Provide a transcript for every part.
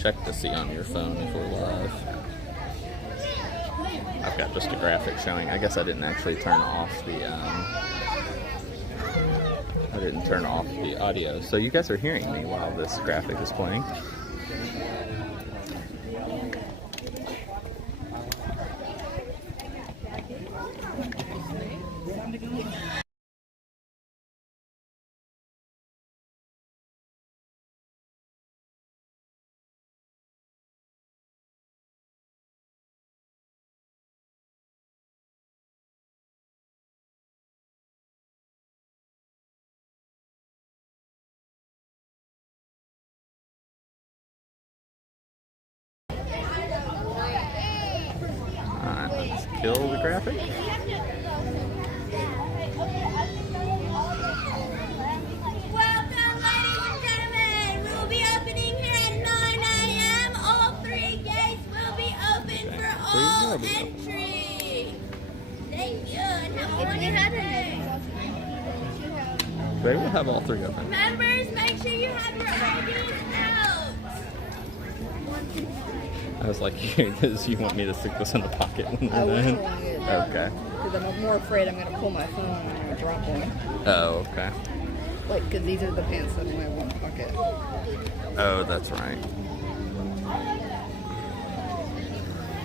check to see on your phone if we're live. I've got just a graphic showing. I guess I didn't actually turn off the audio. So you guys are hearing me while this graphic is playing. Alright, let's kill the graphic. Welcome, ladies and gentlemen. We will be opening here at 9 a.m. All 3 gates will be open for all entry. Thank you. And have a wonderful day. They will have all 3 open. Members, make sure you have your IDs out. I was like, because you want me to stick this in the pocket when I we're was done? doing it. Okay. Because I'm more afraid I'm going to pull my phone and I'm going to drop one. Oh, okay. Like, because these are the pants that only have one pocket. Oh, that's right.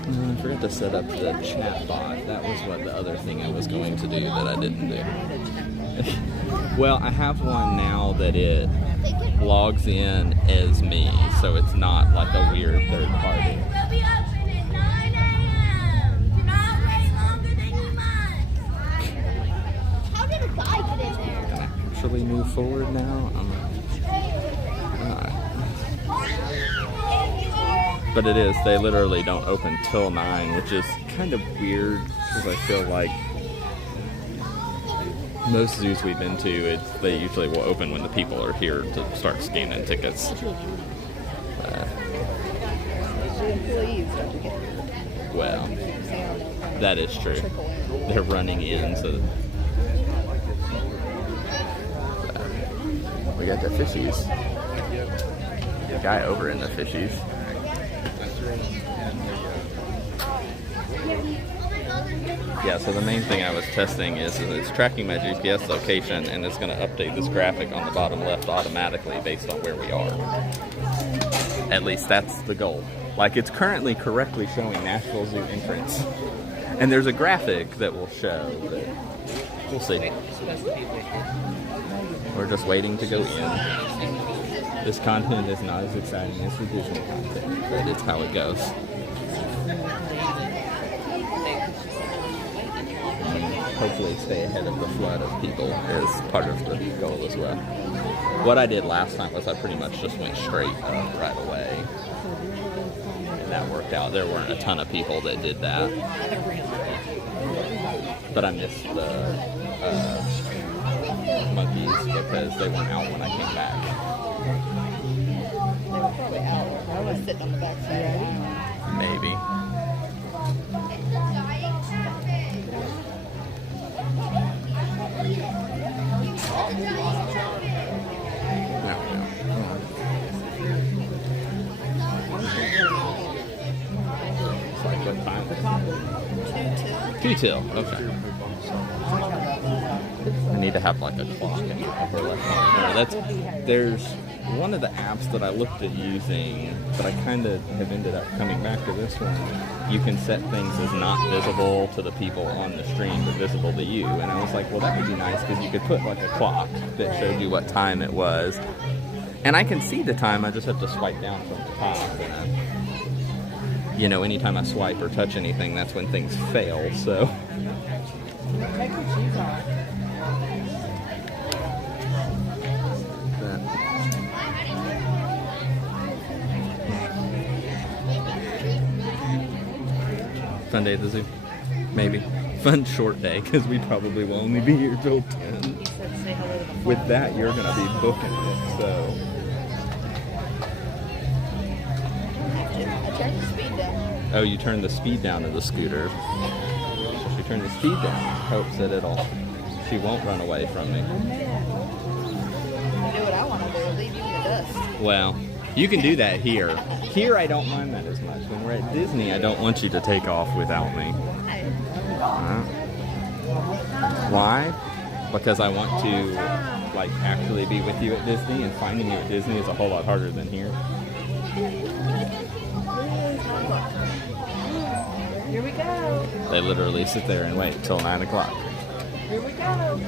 I forgot to set up the chat bot. That was what the other thing I was going to do that I didn't do. Well, I have one now that it logs in as me, so it's not like a weird third party. We'll be open at 9 a.m. Do not wait longer than you must. How did a guy get in there? Can I actually move forward now? But it is, they literally don't open till 9, which is kind of weird, because I feel like most zoos we've been to, they usually will open when the people are here to start scanning tickets. Well, that is true. They're running in, so we got the fishies. The guy over in the fishies. Yeah, so the main thing I was testing is it's tracking my GPS location, and it's going to update this graphic on the bottom left automatically based on where we are. At least that's the goal. Like, it's currently correctly showing Nashville Zoo entrance. And there's a graphic that will show, but we'll see. We're just waiting to go in. This content is not as exciting as the Disney content, but it's how it goes. Hopefully stay ahead of the flood of people is part of the goal as well. What I did last time was I pretty much just went straight up right away. And that worked out. There weren't a ton of people that did that. But I missed the monkeys because they weren't out when I came back. They were probably out. I was sitting on the back side. Maybe. It's like what time? 2 till. Okay. I need to have like a clock in the upper left hand corner. There's one of the apps that I looked at using, but I kind of have ended up coming back to this one. You can set things as not visible to the people on the stream, but visible to you. And I was like, well, that would be nice because you could put like a clock that showed you what time it was. And I can see the time, I just have to swipe down from the top. And you know, anytime I swipe or touch anything, that's when things fail, so. Take your shoes off. Fun day at the zoo? Maybe. Fun short day, because we probably will only be here till 10. With that, you're going to be booking it, so. I turned the speed down. Oh, you turned the speed down of the scooter. So she turned the speed down, hopes that she won't run away from me. You do what I want to do, leave you in the dust. Well, You can do that here. Here, I don't mind that as much. When we're at Disney, I don't want you to take off without me. Why? Because I want to, like, actually be with you at Disney, and finding you at Disney is a whole lot harder than here. Here we go. They literally sit there and wait till 9 o'clock. Here we go.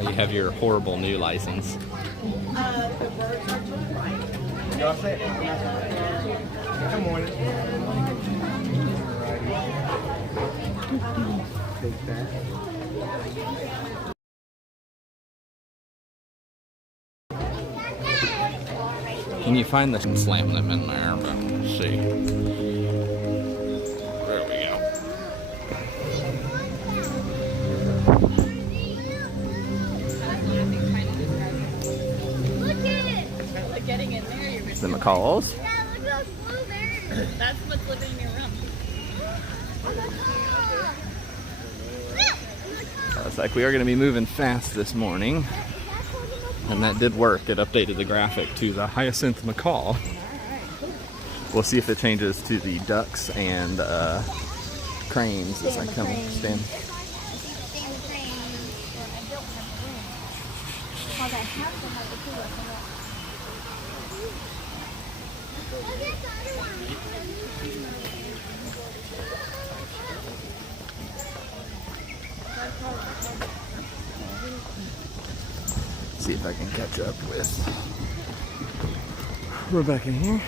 You have your horrible new license. Good morning. Take that. Can you find the slam them in there? But let's see. There we go. Getting in there, you're The macaws. Yeah, look at those blueberries. That's what's living in your room. Looks like we are going to be moving fast this morning. And that did work. It updated the graphic to the hyacinth macaw. We'll see if it changes to the ducks and cranes as I come stand. See if I can catch up with Rebecca here.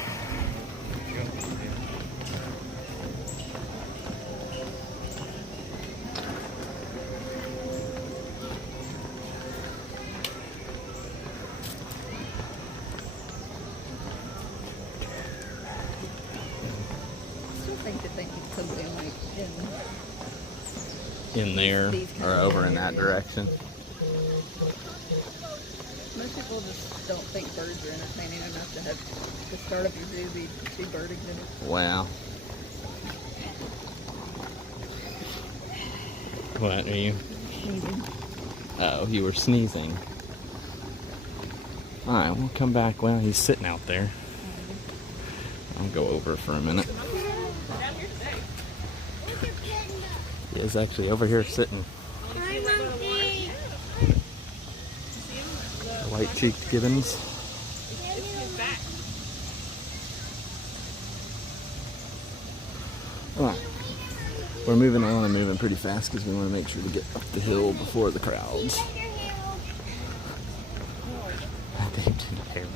In there or over in that direction. Most people just don't think birds are entertaining enough to have the start of your zoo be two bird exhibits. Wow. What are you? Sneezing. Oh, you were sneezing. Alright, we'll come back. Well, he's sitting out there. I'll go over for a minute. He is actually over here sitting. Hi, monkey. White-cheeked gibbons. Alright. We're moving on and moving pretty fast because we want to make sure to get up the hill before the crowds. They do terrible.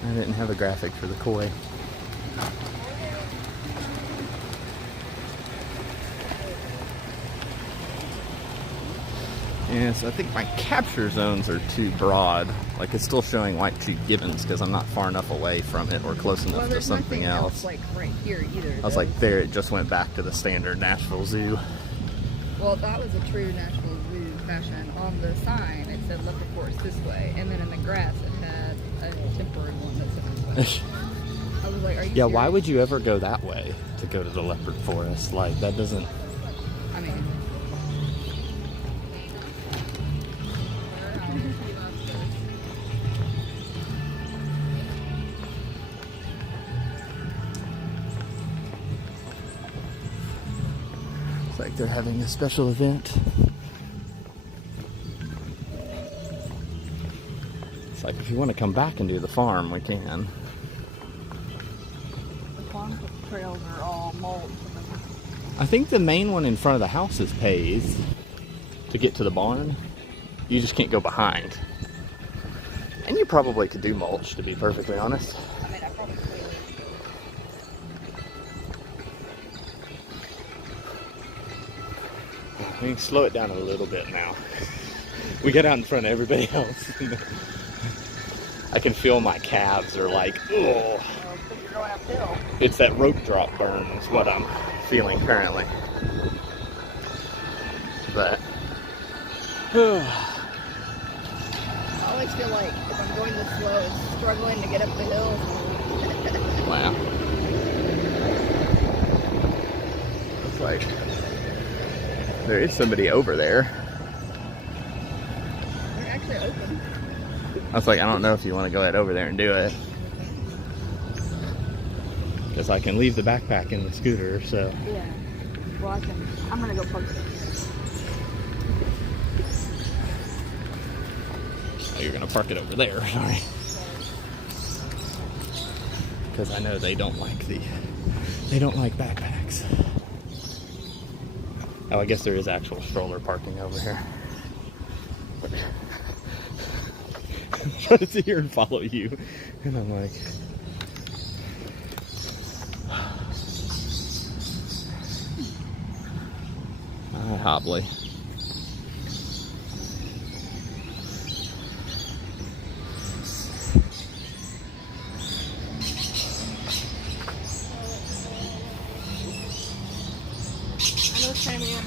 I didn't have a graphic for the koi. Yeah, so I think my capture zones are too broad. Like, it's still showing white-cheeked gibbons because I'm not far enough away from it or close enough to something else. Like right here either. I was like, there, it just went back to the standard Nashville Zoo. Well, that was a true Nashville Zoo fashion. On the sign, it said leopard forest this way, and then in the grass, it had a temporary one that said this way. I was like, are you Yeah, serious? why would you ever go that way to go to the leopard forest? Like, that doesn't... I mean... It's like they're having a special event. It's like, if you want to come back and do the farm, we can. The farm trails are all mulched. I think the main one in front of the house is paved to get to the barn. You just can't go behind. And you probably could do mulch, to be perfectly honest. I mean, I probably could. You can slow it down a little bit now. We get out in front of everybody else. I can feel my calves are like, oh. You're going uphill. It's that rope drop burn is what I'm feeling currently. But I always feel like if I'm going this slow, it's struggling to get up the hill. wow. Looks like there is somebody over there. They're actually open. I was like, I don't know if you want to go ahead over there and do it. Because I can leave the backpack in the scooter, so. Yeah. Well, I'm gonna go park it. Oh, you're gonna park it over there, sorry. Because I know they don't like backpacks. Oh, I guess there is actual stroller parking over here. I'm trying to sit here and follow you, and I'm like, hobbly. I know Sammy and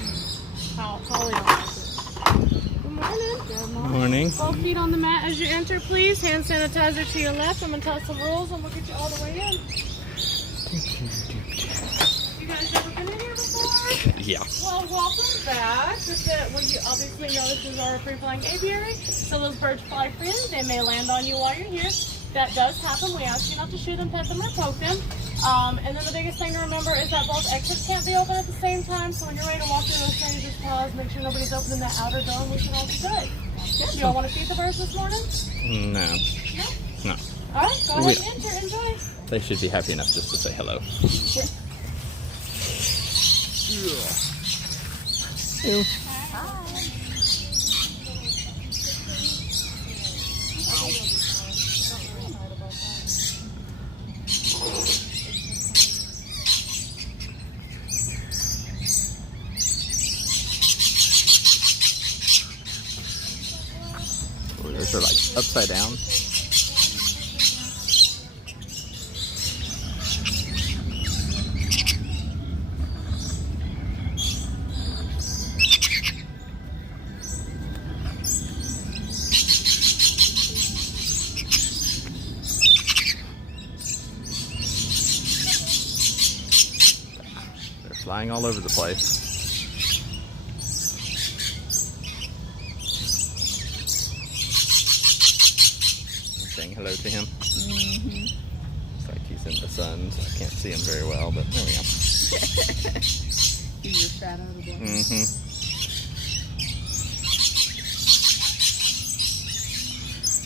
Holly don't like it. Good morning. Good morning. Morning. Both feet on the mat as you enter, please. Hand sanitizer to your left. I'm going to tell some rules and we'll get you all the way in. You guys ever been in here before? Yeah. Well, welcome back. Just that you obviously know this is our free-flying aviary, so those birds fly free. They may land on you while you're here. That does happen. We ask you not to shoot them, pet them, or poke them. And then the biggest thing to remember is that both exits can't be open at the same time, so when you're ready to walk through those things, just pause, make sure nobody's opening that outer door, and we can all be good. Do y'all want to feed the birds this morning? No. No? No. All right, go ahead and enter. Enjoy. They should be happy enough just to say hello. Oh, those are like upside down. Flying all over the place. Saying hello to him. Mm-hmm. It's like he's in the sun, so I can't see him very well, but there we go. See your shadow again. Mm-hmm.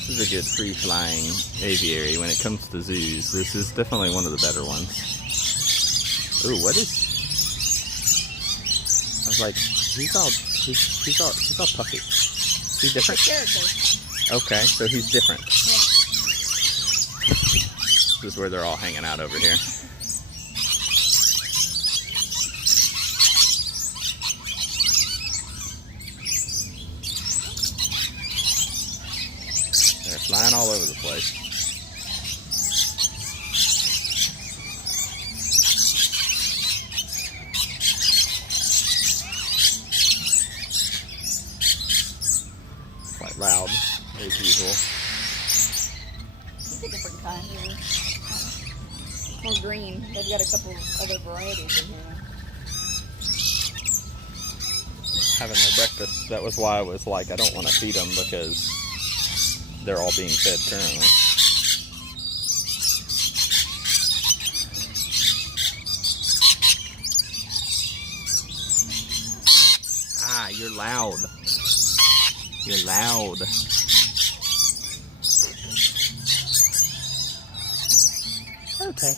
This is a good free-flying aviary. When it comes to zoos, this is definitely one of the better ones. Ooh, what is... I was like, he's all puffy. He's different? Okay, so he's different. Yeah. This is where they're all hanging out over here. They're flying all over the place. Quite loud, as usual. It's a different kind here. More green. They've got a couple other varieties in here. Having their breakfast. That was why I was like, I don't want to feed them because they're all being fed currently. Ah, you're loud. You're loud. Okay.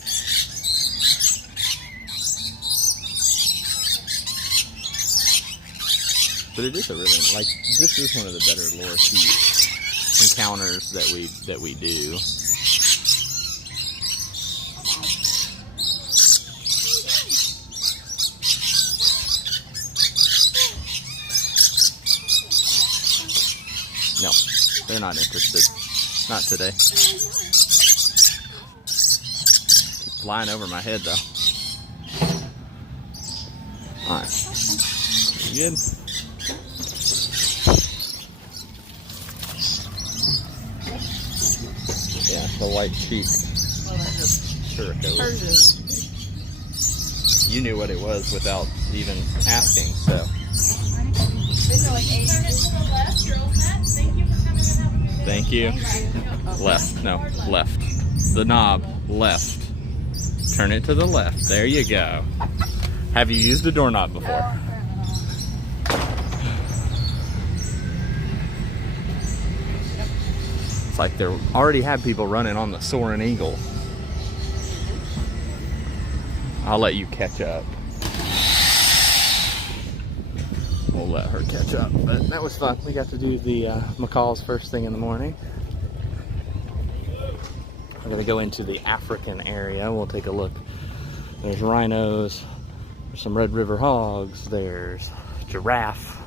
But it is a really, like, this is one of the better lure-key encounters that we do. No, they're not interested. Not today. Keep flying over my head though. Alright. You good? Yeah, the white sheep. Sure it goes. You knew what it was without even asking, so. Turn it to the left. You're all set. Thank you for coming and having a good day. Thank you. Left. No, left. The knob, left. Turn it to the left. There you go. Have you used a doorknob before? It's like they already had people running on the Soaring Eagle. I'll let you catch up. We'll let her catch up. But that was fun. We got to do the macaws first thing in the morning. We're going to go into the African area. We'll take a look. There's rhinos. There's some Red River hogs. There's giraffe.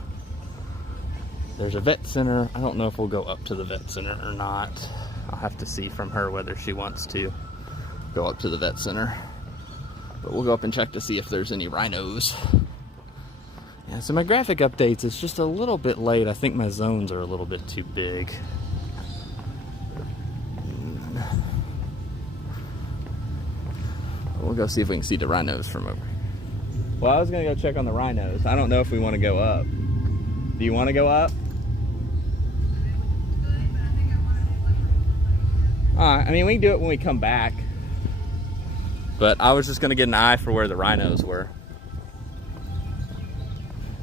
There's a vet center. I don't know if we'll go up to the vet center or not. I'll have to see from her whether she wants to go up to the vet center. But we'll go up and check to see if there's any rhinos. Yeah, so my graphic updates is just a little bit late. I think my zones are a little bit too big. We'll go see if we can see the rhinos from over here. Well, I was going to go check on the rhinos. I don't know if we want to go up. Do you want to go up? I mean, we can do it when we come back. But I was just going to get an eye for where the rhinos were.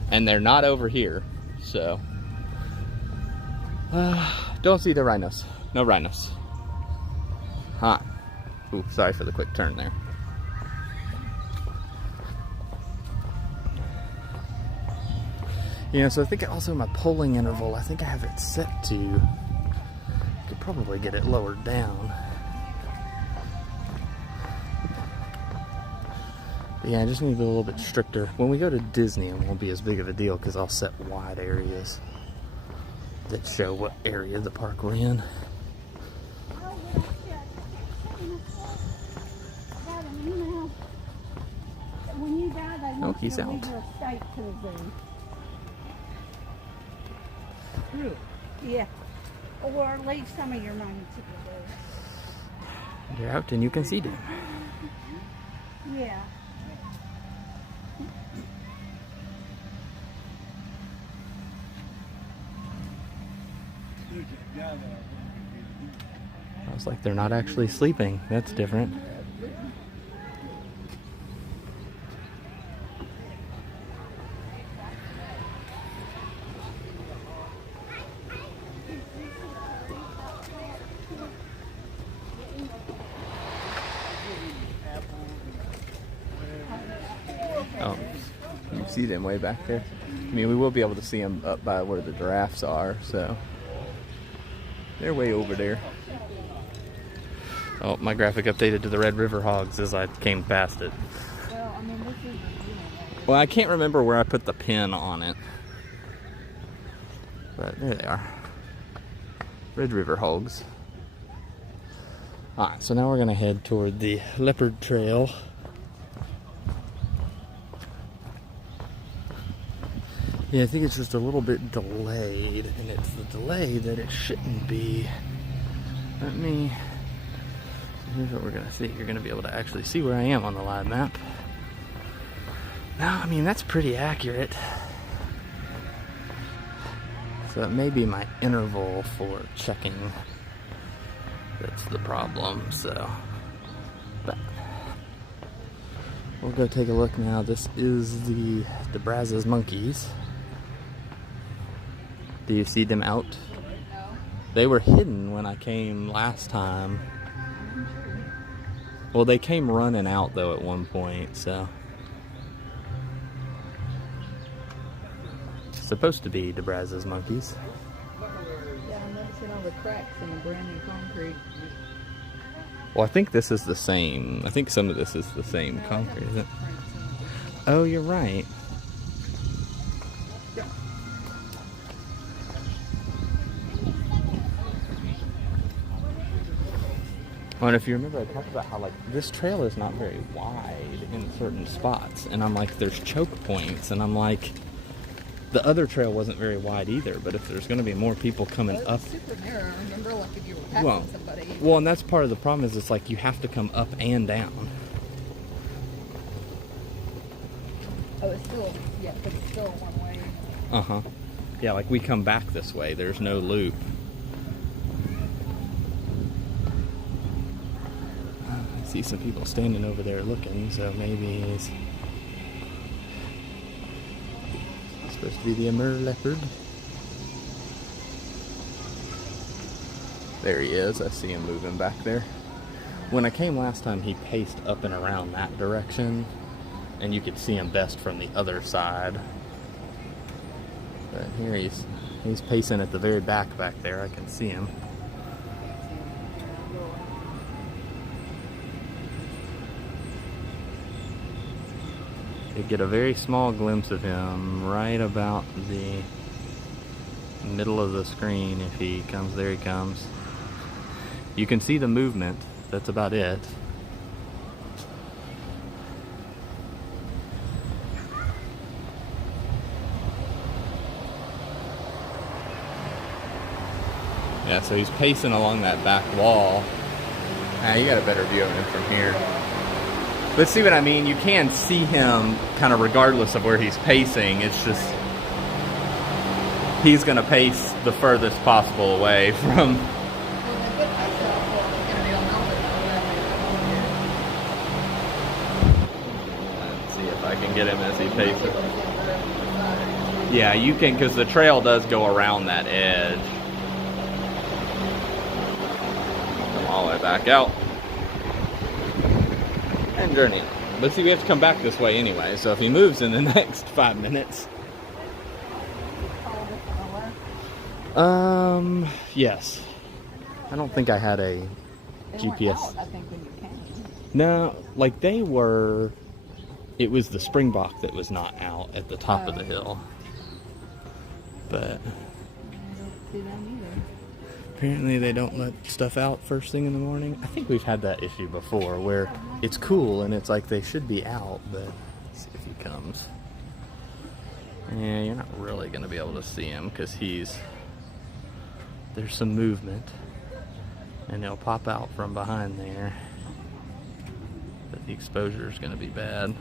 And they're not over here, so. Don't see the rhinos. No rhinos. Huh. Ooh, sorry for the quick turn there. Yeah, so I think also my polling interval, I think I have it set to, could probably get it lowered down. But yeah, I just need to be a little bit stricter. When we go to Disney, it won't be as big of a deal because I'll set wide areas that show what area the park we're in. Oh, he's out. Yeah. Or leave some of your money to the You're out and you can see them. Yeah. I was like, they're not actually sleeping. That's different. Oh, you see them way back there. I mean, we will be able to see them up by where the giraffes are, so they're way over there. Oh, my graphic updated to the Red River hogs as I came past it. Well, I mean, this is, Well, I can't remember where I put the pin on it, but there they are. Red River hogs. Alright, so now we're going to head toward the leopard trail. Yeah, I think it's just a little bit delayed, and it's the delay that it shouldn't be. Here's what we're going to see. You're going to be able to actually see where I am on the live map. Now, I mean, that's pretty accurate. So it may be my interval for checking that's the problem, so. But we'll go take a look now. This is the Brazos monkeys. Do you see them out? No. They were hidden when I came last time. Well, they came running out though at one point, so. It's supposed to be the Brazos monkeys. Yeah, I'm noticing all the cracks in the brand new concrete. Well, I think this is the same. I think some of this is the same concrete, isn't it? Oh, you're right. Well, and if you remember, I talked about how like this trail is not very wide in certain spots, and I'm like, there's choke points, and I'm like, the other trail wasn't very wide either. But if there's going to be more people coming Well, up, it's super narrow. Remember, like if you were passing well, somebody. well, and that's part of the problem is it's like you have to come up and down. Oh, it's still, yeah, but it's still one way. Uh-huh. Yeah, like we come back this way. There's no loop. I see some people standing over there looking, so maybe he's supposed to be the Amur leopard. There he is. I see him moving back there. When I came last time, he paced up and around that direction, and you could see him best from the other side. But here he's pacing at the very back there. I can see him. You get a very small glimpse of him right about the middle of the screen. If he comes, there he comes. You can see the movement. That's about it. Yeah, so he's pacing along that back wall. Ah, you got a better view of him from here. But see what I mean? You can see him kind of regardless of where he's pacing. It's just he's going to pace the furthest possible away from. Let's see if I can get him as he paces. Yeah, you can, because the trail does go around that edge. Come all the way back out. And journey. But see, we have to come back this way anyway, so if he moves in the next 5 minutes. Yes. I don't think I had a GPS. I think when you came. No, like they were, it was the springbok that was not out at the top of the hill. But I don't see them either. apparently they don't let stuff out first thing in the morning. I think we've had that issue before where it's cool and it's like they should be out, but let's see if he comes. Yeah, you're not really going to be able to see him because there's some movement and he'll pop out from behind there. But the exposure is going to be bad.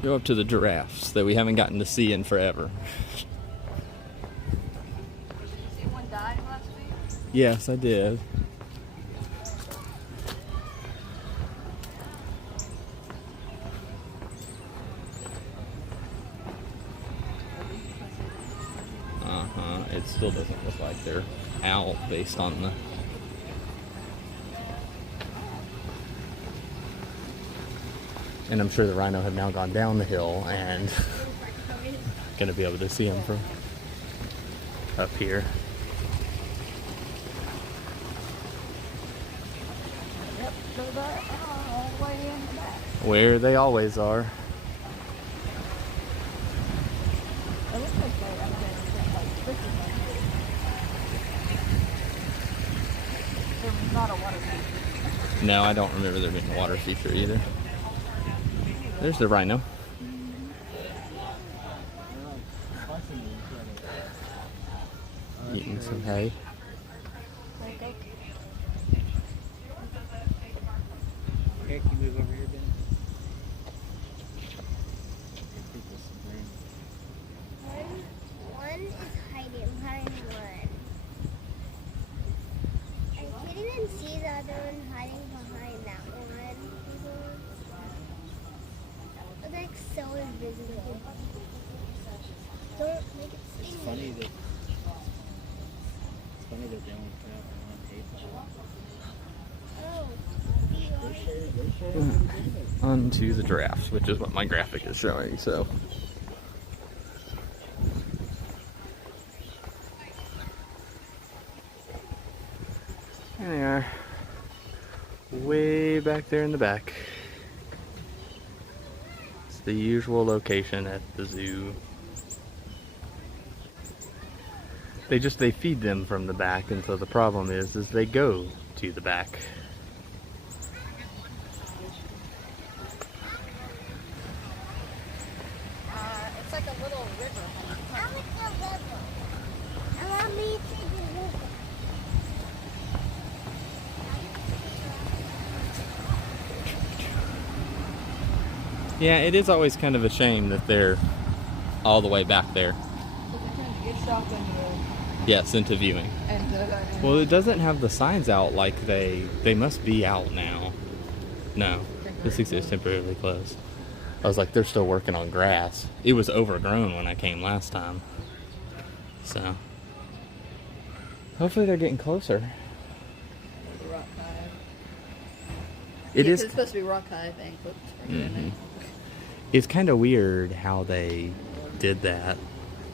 Go up to the giraffes that we haven't gotten to see in forever. Did you see one died last week? Yes, I did. It still doesn't look like they're out based on the... And I'm sure the rhino have now gone down the hill and gonna be able to see them from up here. Yep, so they're all the way in the back. Where they always are. It looks like they have like switches on here. There's not a water feature. No, I don't remember there being a water feature either. There's the rhino. Eating some hay. Okay, can you move over here, Ben? One is hiding behind one. I couldn't even see the other one hiding behind that one. It's like so invisible. Don't make it see It's me. funny that they only put out one tape. Oh. Onto the giraffes, which is what my graphic is showing, so. There they are. Way back there in the back. It's the usual location at the zoo. They feed them from the back, and so the problem is they go to the back. It's like a little river. Allow me to do it. Yeah, it is always kind of a shame that they're all the way back there. Yes, into viewing. Well, it doesn't have the signs out like they must be out now. No, this exists temporarily closed. I was like, they're still working on grass. It was overgrown when I came last time. So, hopefully they're getting closer. Rock high. It Yeah, is. 'cause it's supposed to be rock high thing. It's kind of weird how they did that.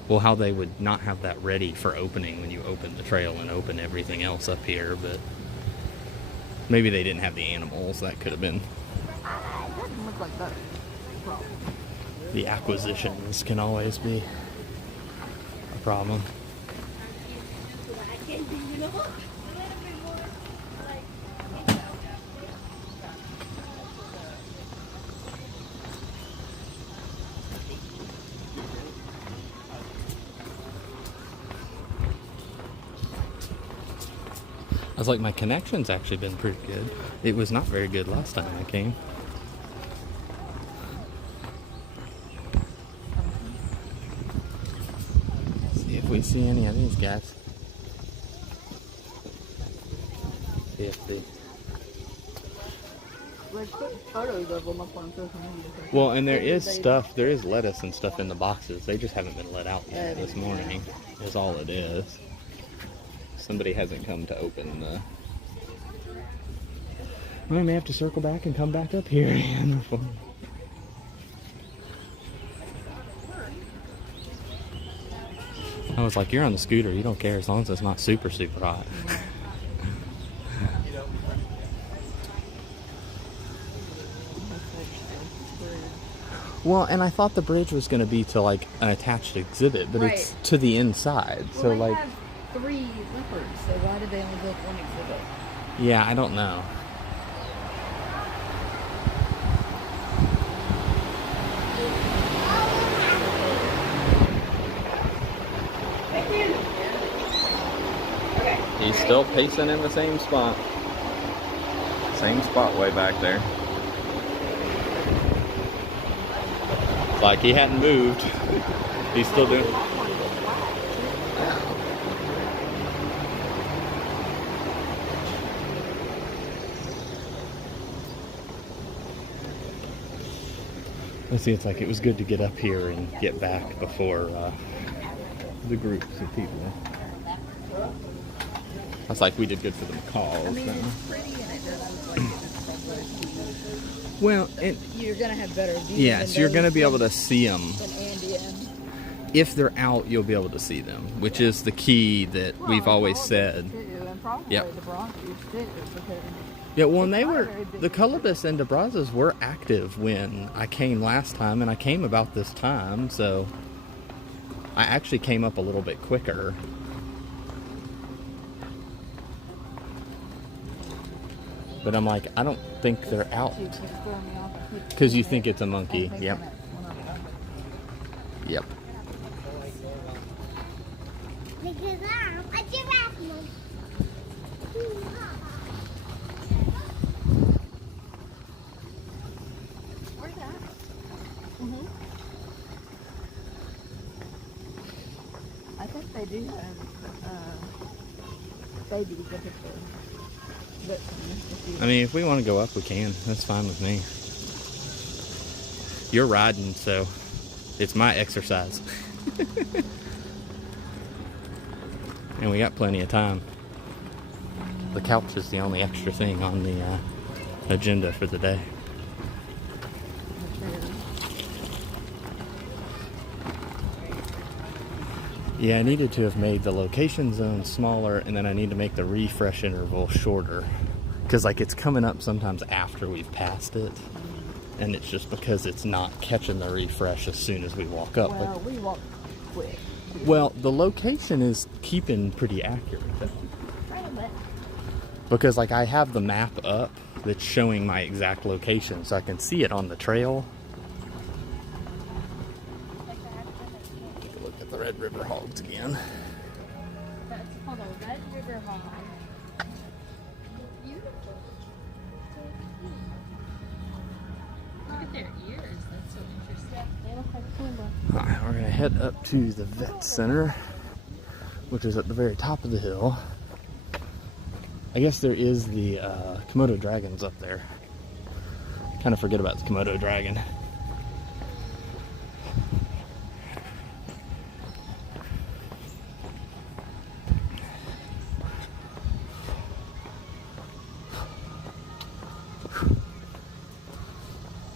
Well, how they would not have that ready for opening when you open the trail and open everything else up here, but maybe they didn't have the animals. That could have been. It doesn't look like that. Problem. The acquisitions can always be a problem. I was like, my connection's actually been pretty good. It was not very good last time I came. See if we see any of these guys. See if they... Like, put photos of them up on social media. Well, and there is stuff, there is lettuce and stuff in the boxes. They just haven't been let out yet this morning, is all it is. Somebody hasn't come to open the... Well, I may have to circle back and come back up here again before... I was like, you're on the scooter, you don't care as long as it's not super, super hot. Well, and I thought the bridge was going to be to like an attached exhibit, but it's Right. to the inside. Well, So they like, have 3 leopards, so why did they only build 1 exhibit? yeah, I don't know. He's still pacing in the same spot. Same spot way back there. It's like he hadn't moved. He's still doing... Let's see, it's like it was good to get up here and get back before the groups of people. That's like we did good for the macaws. I mean, then. it's pretty and it does look like it's Well, it, you're going to have better views. yes, you're going to be able to see them. than Andean. If they're out, you'll be able to see them, which is the key that we've always said. And probably Yep. the bronchies too, because Yeah, well, and they It's not were, a very big the group. Colobus and DeBrazas were active when I came last time, and I came about this time, so I actually came up a little bit quicker. But I'm like, I don't think they're out. you can throw me off and keep Because you doing think it. it's a monkey. I'm thinking Yep. it's one of them. Yep. Because I'm a giraffe monkey. Where's that? I think they do have babies that have I mean, if we want to go up, we can. That's fine with me. You're riding, so it's my exercise. And we got plenty of time. The couch is the only extra thing on the agenda for the day. Yeah, I needed to have made the location zone smaller, and then I need to make the refresh interval shorter. Because, like, it's coming up sometimes after we've passed it. And it's just because it's not catching the refresh as soon as we walk up. Well, we walk quick. Well, the location is keeping pretty accurate. Because like I have the map up that's showing my exact location, so I can see it on the trail. Take a look at the Red River hogs again. That's called a Red River hog. Look at their ears. That's so interesting. They look like Pumbaa. Alright, we're gonna head up to the vet center, which is at the very top of the hill. I guess there is the Komodo dragons up there. Kind of forget about the Komodo dragon.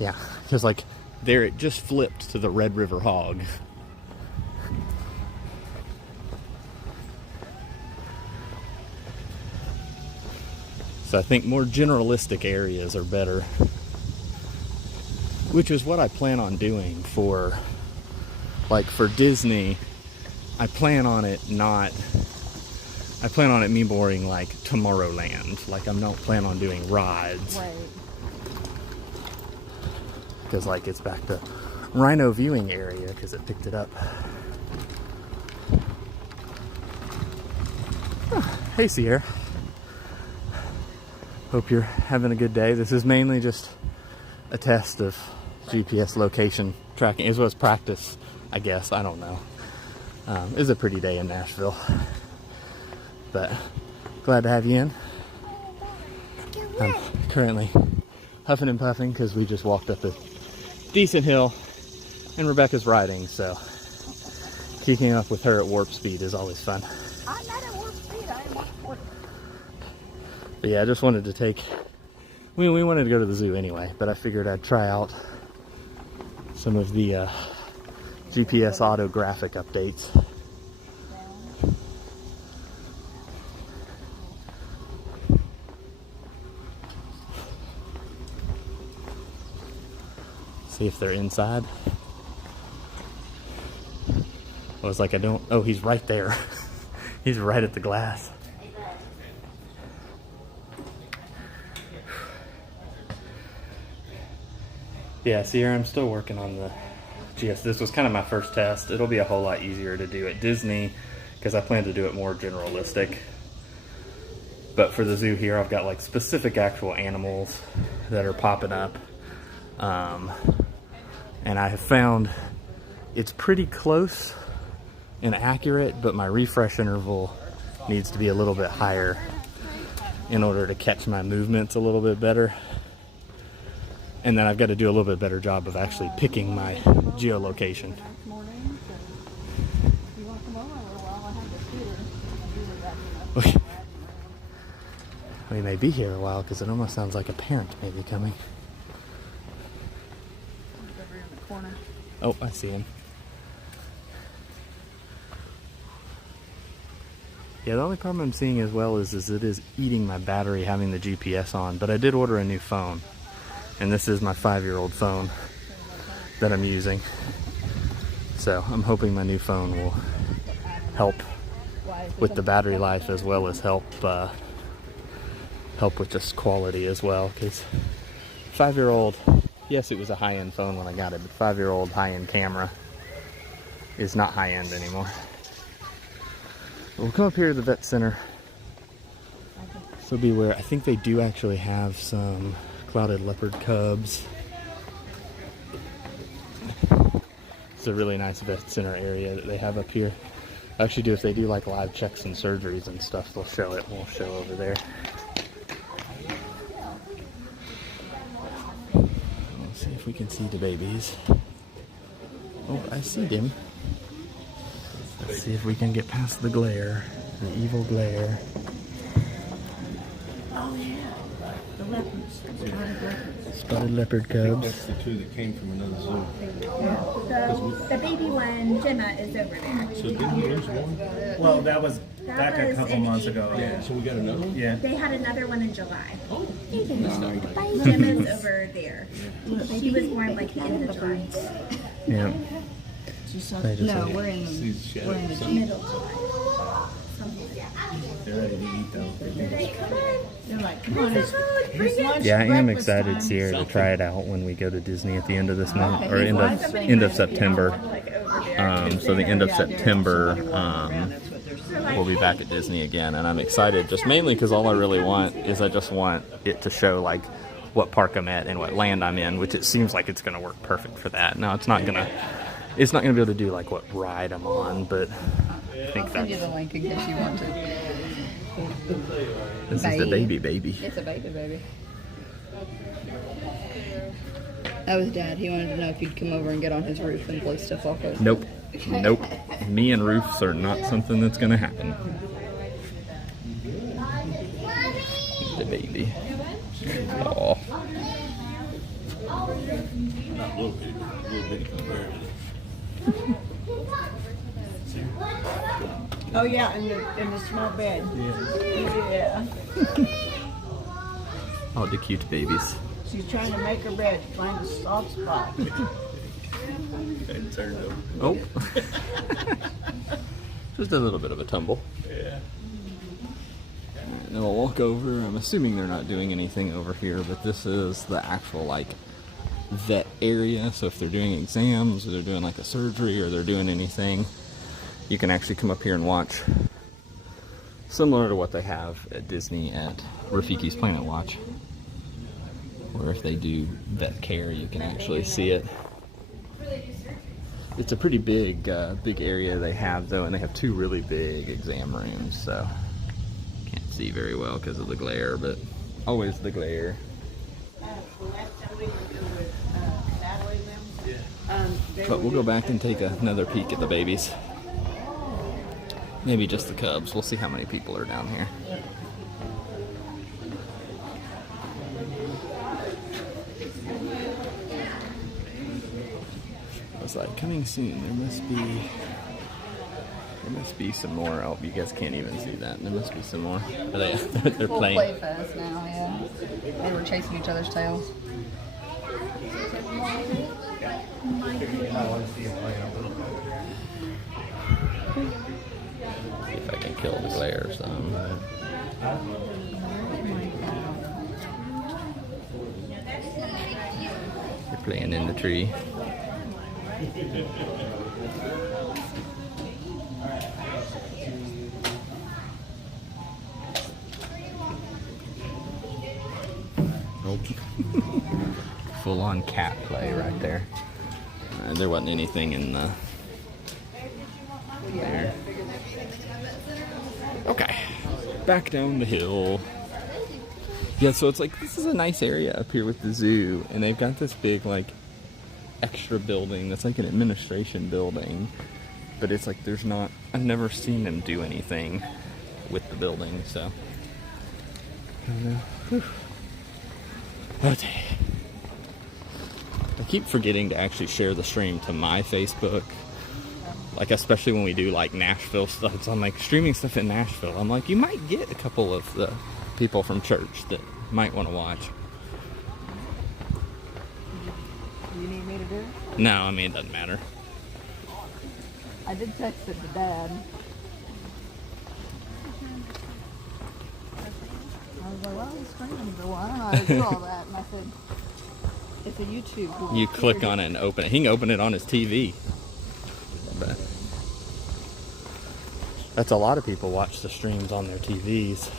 Yeah, because like there it just flipped to the Red River hog. So I think more generalistic areas are better, which is what I plan on doing for, like for Disney. I plan on it me boring like Tomorrowland. Like I'm not planning on doing rides. Right. Because like it's back to rhino viewing area because it picked it up. Oh, hey Sierra. Hope you're having a good day. This is mainly just a test of GPS location tracking, as well as practice, I guess. I don't know. It's a pretty day in Nashville. But glad to have you in. I'm currently huffing and puffing because we just walked up a decent hill and Rebecca's riding, so keeping up with her at warp speed is always fun. I'm not at warp speed. I am on 40. But yeah, I just wanted to take, we wanted to go to the zoo anyway, but I figured I'd try out some of the GPS autographic updates. See if they're inside. I was like, oh, he's right there. He's right at the glass. Yeah, Sierra, I'm still working on the GS. This was kind of my first test. It'll be a whole lot easier to do at Disney because I plan to do it more generalistic. But for the zoo here, I've got like specific actual animals that are popping up. And I have found it's pretty close and accurate, but my refresh interval needs to be a little bit higher in order to catch my movements a little bit better. And then I've got to do a little bit better job of actually picking my geolocation. We may be here a while because it almost sounds like a parent may be coming. Oh, I see him. Yeah, the only problem I'm seeing as well is it is eating my battery having the GPS on, but I did order a new phone. And this is my 5-year-old phone that I'm using. So I'm hoping my new phone will help with the battery life as well as help with just quality as well. Because 5-year-old, yes, it was a high-end phone when I got it, but 5-year-old high-end camera is not high-end anymore. We'll come up here to the vet center. So beware. I think they do actually have some clouded leopard cubs. It's a really nice vet center area that they have up here. Actually, if they do like live checks and surgeries and stuff, they'll show it. We'll show over there. Let's see if we can see the babies. Oh, I see them. Let's see if we can get past the glare, the evil glare. Oh yeah, the leopards, spotted leopards. Spotted leopard cubs. That's the two that came from another zoo. The baby one, Gemma, is over there. So didn't we lose one? Well, that was back a was couple in months ago. April. Yeah. So we got another one? Yeah. They had another one in July. Oh, Gemma's over there. He was born like the end of July. Yeah. Just up, They just no, like- we're in See the the shadow we're in the of something. middle. Something like that. They're ready to eat those. They're like, come on, it's lunch. Yeah, I am breakfast excited, time. Sierra, to try it out when we go to Disney at the end of this month, Okay. or end of September. So the end of Yeah, September, that's what they're saying. we'll be back at Disney again, and I'm excited just mainly because all I really want is I just want it to show like what park I'm at and what land I'm in, which it seems like it's going to work perfect for that. Now it's not going to be able to do like what ride I'm on, but I think I'll send you that's the link in case you want to. this is the baby. It's a baby. That was Dad. He wanted to know if you'd come over and get on his roof and blow stuff off of. Nope. Me and roofs are not something that's going to happen. The baby. Oh. Little bitty compared to Oh yeah, in the small bed. Yeah. Oh, the cute babies. She's trying to make her bed, find a soft spot. and turned over. Oh. Just a little bit of a tumble. Yeah. And then we'll walk over. I'm assuming they're not doing anything over here, but this is the actual like vet area. So if they're doing exams or they're doing like a surgery or they're doing anything, you can actually come up here and watch. Similar to what they have at Disney at Rafiki's Planet Watch. Where if they do vet care, you can actually see it. It's a pretty big area they have though, and they have two really big exam rooms, so can't see very well because of the glare, but always the glare. But we'll go back and take another peek at the babies. Maybe just the cubs. We'll see how many people are down here. It's like coming soon. There must be some more. Oh, you guys can't even see that. There must be some more. Are they? They're We'll playing. play fast now, yeah. They were chasing each other's tails. See if I can kill the glare some. They're playing in the tree. Nope. Full on cat play right there. There wasn't anything in the there. Okay, back down the hill. Yeah, so it's like, this is a nice area up here with the zoo, and they've got this big, like, extra building that's like an administration building, but it's like there's not, I've never seen them do anything with the building, so I don't know. Whew. Okay. I keep forgetting to actually share the stream to my Facebook, like especially when we do like Nashville stuff. So I'm like streaming stuff in Nashville. I'm like, you might get a couple of the people from church that might want to watch. Do you need me to do it? No, I mean, it doesn't matter. I did text it to Dad. I was like, well, he's streaming, so I don't know how to do all that. And I said, it's a YouTube. You click on it and open it. He can open it on his TV. But that's a lot of people watch the streams on their TVs.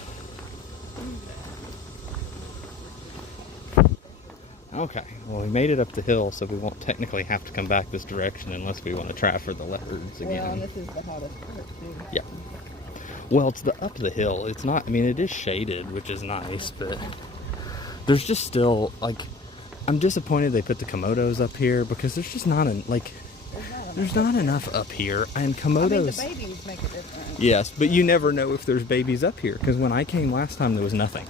Okay, well, we made it up the hill, so we won't technically have to come back this direction unless we want to try for the leopards again. Well, and this is the hottest part, too. Yeah. Well, it's up the hill. It's not, I mean, it is shaded, which is nice, but there's just still, like, I'm disappointed they put the Komodos up here because there's just not, there's not enough up here. And Komodos... I mean, the babies make a difference. Yes, but you never know if there's babies up here, because when I came last time, there was nothing.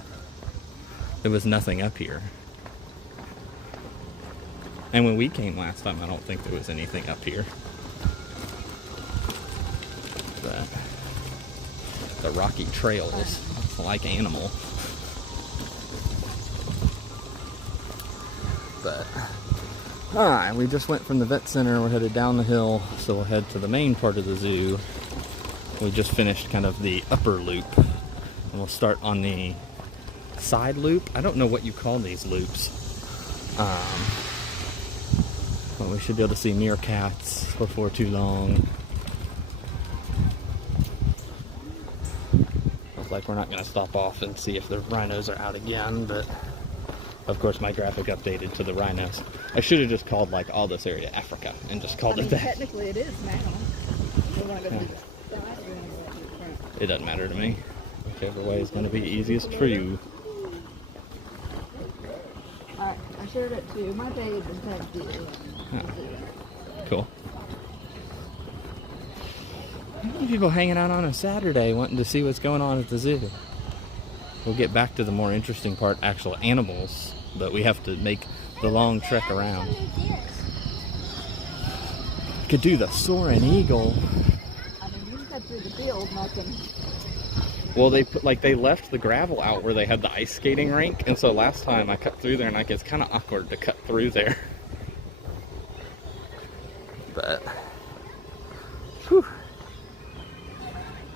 There was nothing up here. And when we came last time, I don't think there was anything up here. But the rocky trails, like animal. But Alright, we just went from the vet center. We're headed down the hill, so we'll head to the main part of the zoo. We just finished kind of the upper loop, and we'll start on the side loop. I don't know what you call these loops. But we should be able to see meerkats before too long. Looks like we're not going to stop off and see if the rhinos are out again, but of course my graphic updated to the rhinos. I should have just called like all this area Africa and just called it that. Technically it is now. We want to go through the side, or we want to go through the front? It doesn't matter to me. Whichever way is going to be easiest for you. Alright, I shared it too. My babe is that deer. Cool. People hanging out on a Saturday wanting to see what's going on at the zoo. We'll get back to the more interesting part, actual animals, but we have to make the long trek around. Could do the soaring eagle. I mean, you can cut through the field, nothing. Well, they left the gravel out where they had the ice skating rink, and so last time I cut through there, and it's kind of awkward to cut through there. But, whew.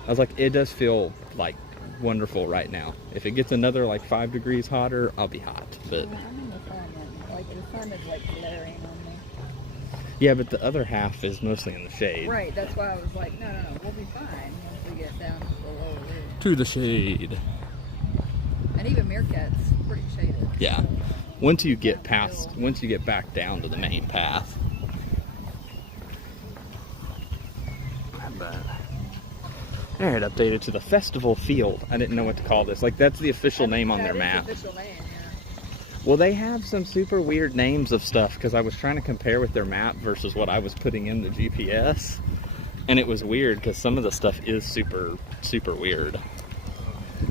I was like, it does feel like wonderful right now. If it gets another like 5 degrees hotter, I'll be hot. But Yeah, I'm in the sun, and like the sun is like glaring on me. yeah, but the other half is mostly in the shade. Right, that's why I was like, no, we'll be fine once we get down to the lower loop. To the shade. And even meerkats, pretty shaded. Yeah. Once you get back down to the main path. But all right, updated to the festival field. I didn't know what to call this. Like, that's the official name on their map. Official name, yeah. Well, they have some super weird names of stuff because I was trying to compare with their map versus what I was putting in the GPS. And it was weird because some of the stuff is super, super weird.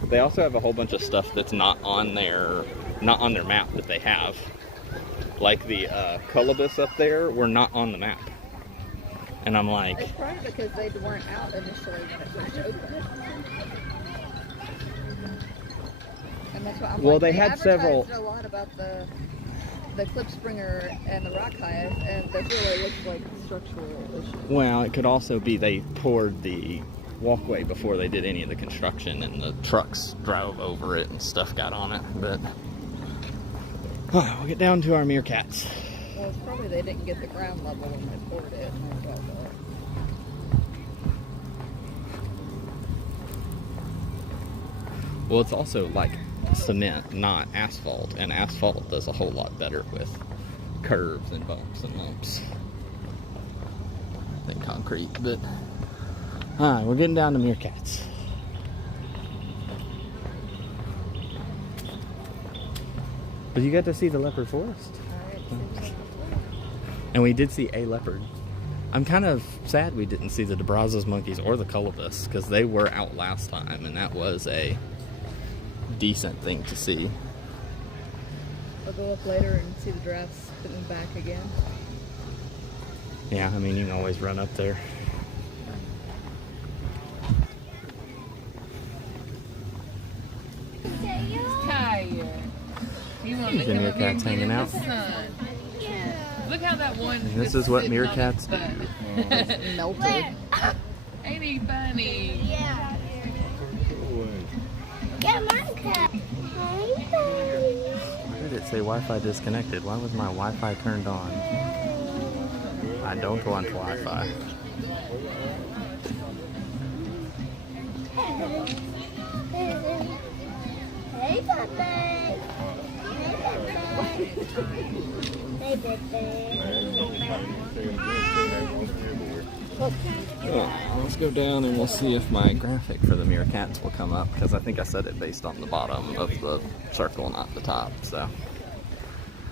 They also have a whole bunch of stuff that's not on their map that they have. Like the colobus up there were not on the map. And I'm like... It's probably because they weren't out initially when it first opened. And that's why I'm well, like, they had several... a lot about the Klipspringer and the rock hyatt, and there really looks like structural issues. Well, it could also be they poured the walkway before they did any of the construction, and the trucks drove over it and stuff got on it. But we'll get down to our meerkats. Well, it's probably they didn't get the ground level when they poured it. And that's all that. Well, it's also like cement, not asphalt, and asphalt does a whole lot better with curves and bumps and lumps than concrete. But alright, we're getting down to meerkats. But you got to see the leopard forest. And we did see a leopard. I'm kind of sad we didn't see the DeBrazos monkeys or the colobus, because they were out last time, and that was a decent thing to see. I'll go up later and see the giraffes putting them back again. Yeah, I mean, you can always run up there. Tired. You want to The meerkats hanging out. Look how that one. And this is what meerkats do. Melted. Ain't he funny? Yeah. Yeah, mine cat. Why did it say Wi-Fi disconnected? Why was my Wi-Fi turned on? I don't want Wi-Fi. Hey, Pepe. Hey, Pepe. Let's go down and we'll see if my graphic for the meerkats will come up, because I think I set it based on the bottom of the circle, not the top. So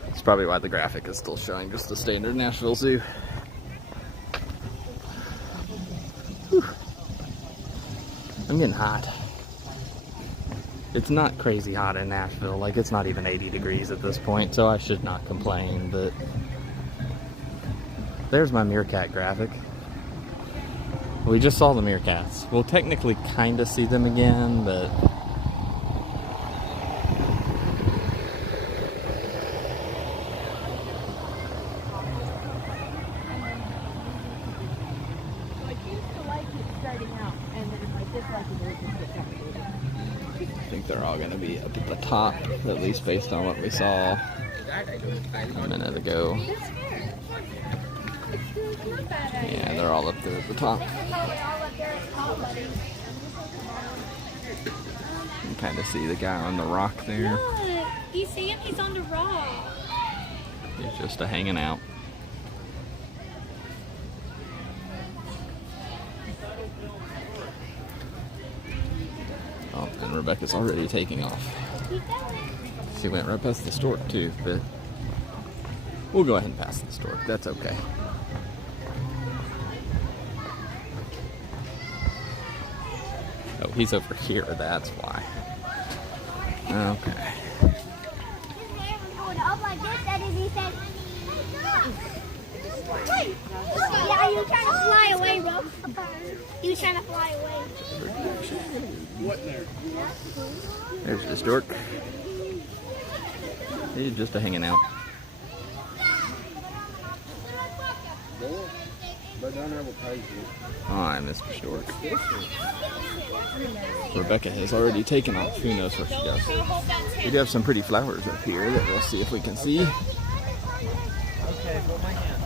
that's probably why the graphic is still showing just the standard Nashville Zoo. Whew. I'm getting hot. It's not crazy hot in Nashville. Like, it's not even 80 degrees at this point, so I should not complain. But there's my meerkat graphic. We just saw the meerkats. We'll technically kind of see them again, but think they're all gonna be up at the top, at least based on what we saw a minute ago. Yeah, they're all up there at the top. You can kind of see the guy on the rock there. Look, you see him? He's on the rock. He's just hanging out. Oh, and Rebecca's already taking off. She went right past the stork too, but we'll go ahead and pass the stork. That's okay. Oh, he's over here. That's why. Okay. Yeah, you trying to fly away, bro. You trying to fly away. There's the stork. He's just hanging out. Hi, Mr. Stork. Rebecca has already taken off. Who knows where she goes. We do have some pretty flowers up here that we'll see if we can see. Okay, hold my hand.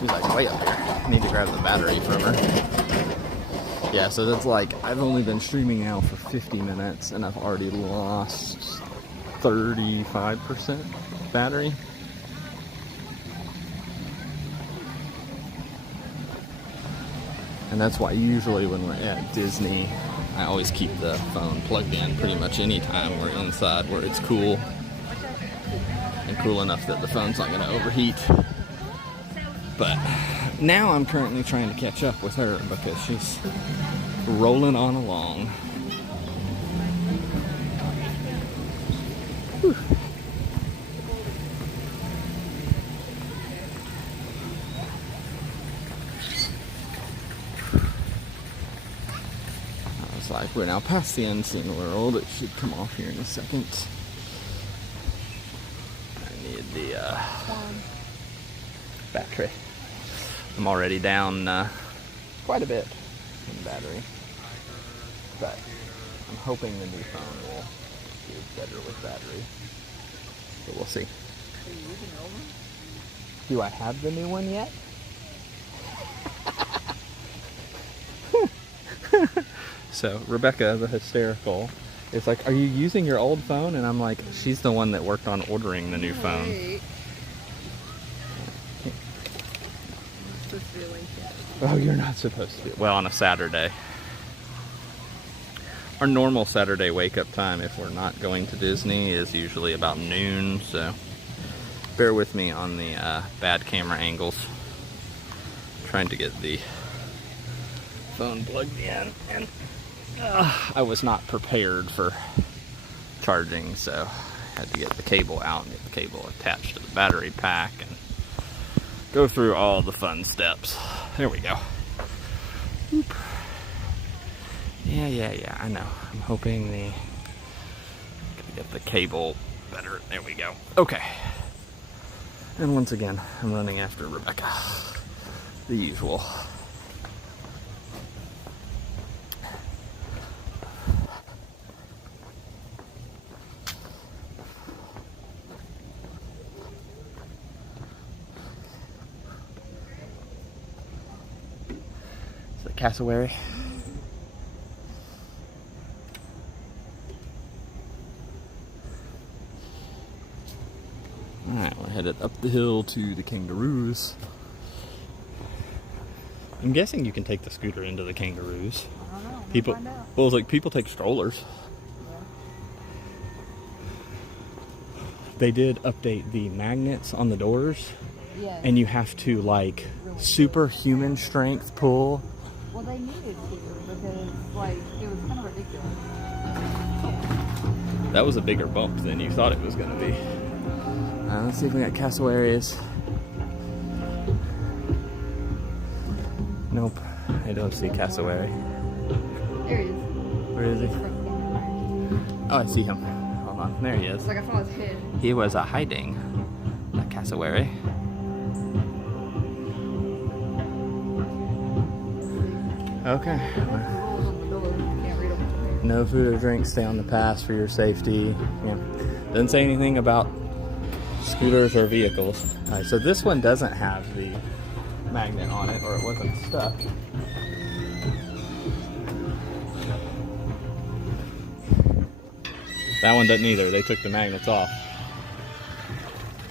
She's like way up here. I need to grab the battery from her. Yeah, so that's like, I've only been streaming now for 50 minutes and I've already lost 35% battery. And that's why usually when we're at Disney, I always keep the phone plugged in pretty much any time we're inside where it's cool. And cool enough that the phone's not going to overheat. But now I'm currently trying to catch up with her because she's rolling on along. Whew. I was like, we're now past the unseen world. It should come off here in a second. I need the battery. I'm already down quite a bit in battery, but I'm hoping the new phone will do better with battery, but we'll see. Are you using the old one? Do I have the new one yet? So Rebecca, the hysterical, is like, are you using your old phone? And I'm like, she's the one that worked on ordering the new phone. Wait. Supposed to be late yet. Oh, you're not supposed to be. Well, on a Saturday. Our normal Saturday wake-up time, if we're not going to Disney, is usually about noon, so bear with me on the bad camera angles. Trying to get the phone plugged in, and I was not prepared for charging, so I had to get the cable out and get the cable attached to the battery pack and go through all the fun steps. There we go. Oop. Yeah, I know. I'm hoping gotta get the cable better. There we go. Okay. And once again, I'm running after Rebecca. The usual. Cassowary. Alright, we're headed up the hill to the kangaroos. I'm guessing you can take the scooter into the kangaroos. I don't know. People, Find out. well, it's like people take strollers. They did update the magnets on the doors, Yes. and you have to like superhuman strength pull. Well, they needed to because, like, it was kind of ridiculous. That was a bigger bump than you thought it was going to be. Let's see if we got cassowaries. Nope, I don't see cassowary. There he is. Where is he? Oh, I see him. Hold on, there he is. It's like I saw his head. He was hiding, a cassowary. Okay. Rules on the door. You can't read them. No food or drink. Stay on the path for your safety. Yeah. Doesn't say anything about scooters or vehicles. All right, so this one doesn't have the magnet on it, or it wasn't stuck. That one doesn't either. They took the magnets off.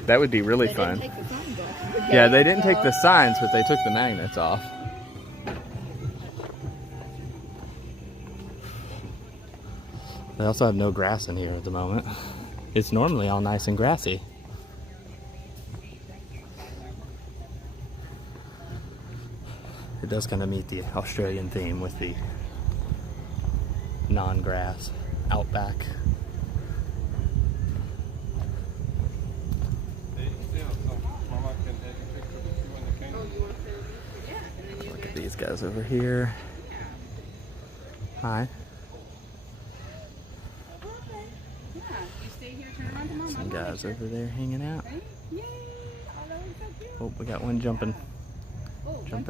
That would be really fun. Take the signs off. Yeah, they didn't take the signs, but they took the magnets off. They also have no grass in here at the moment. It's normally all nice and grassy. It does kind of meet the Australian theme with the non-grass outback. Look at these guys over here. Hi. Some guys over there hanging out. Oh, we got one jumping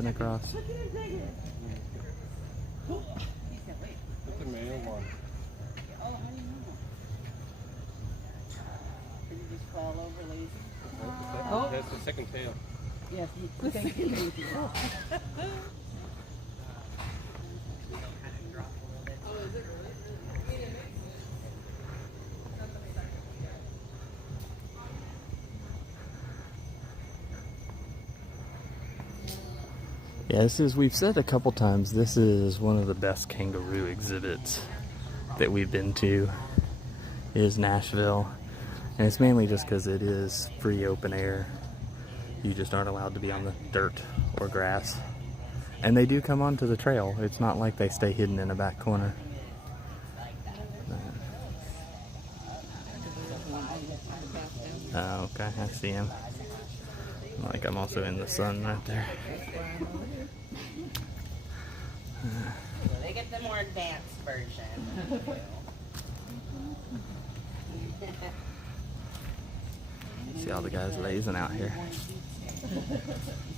across. That's the second tail. Yes, you take it easy. Yeah, we've said a couple times, this is one of the best kangaroo exhibits that we've been to, is Nashville. And it's mainly just because it is free open air. You just aren't allowed to be on the dirt or grass. And they do come onto the trail. It's not like they stay hidden in a back corner. Oh, okay, I see him. Like I'm also in the sun right there. They get the more advanced version. See all the guys lazing out here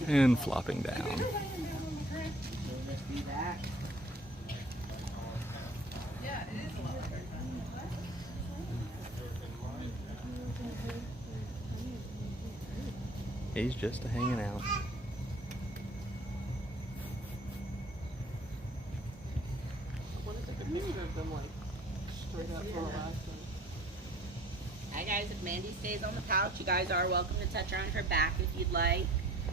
and flopping down. He's just hanging out. Hi guys, if Mandy stays on the couch, you guys are welcome to touch her on her back if you'd like.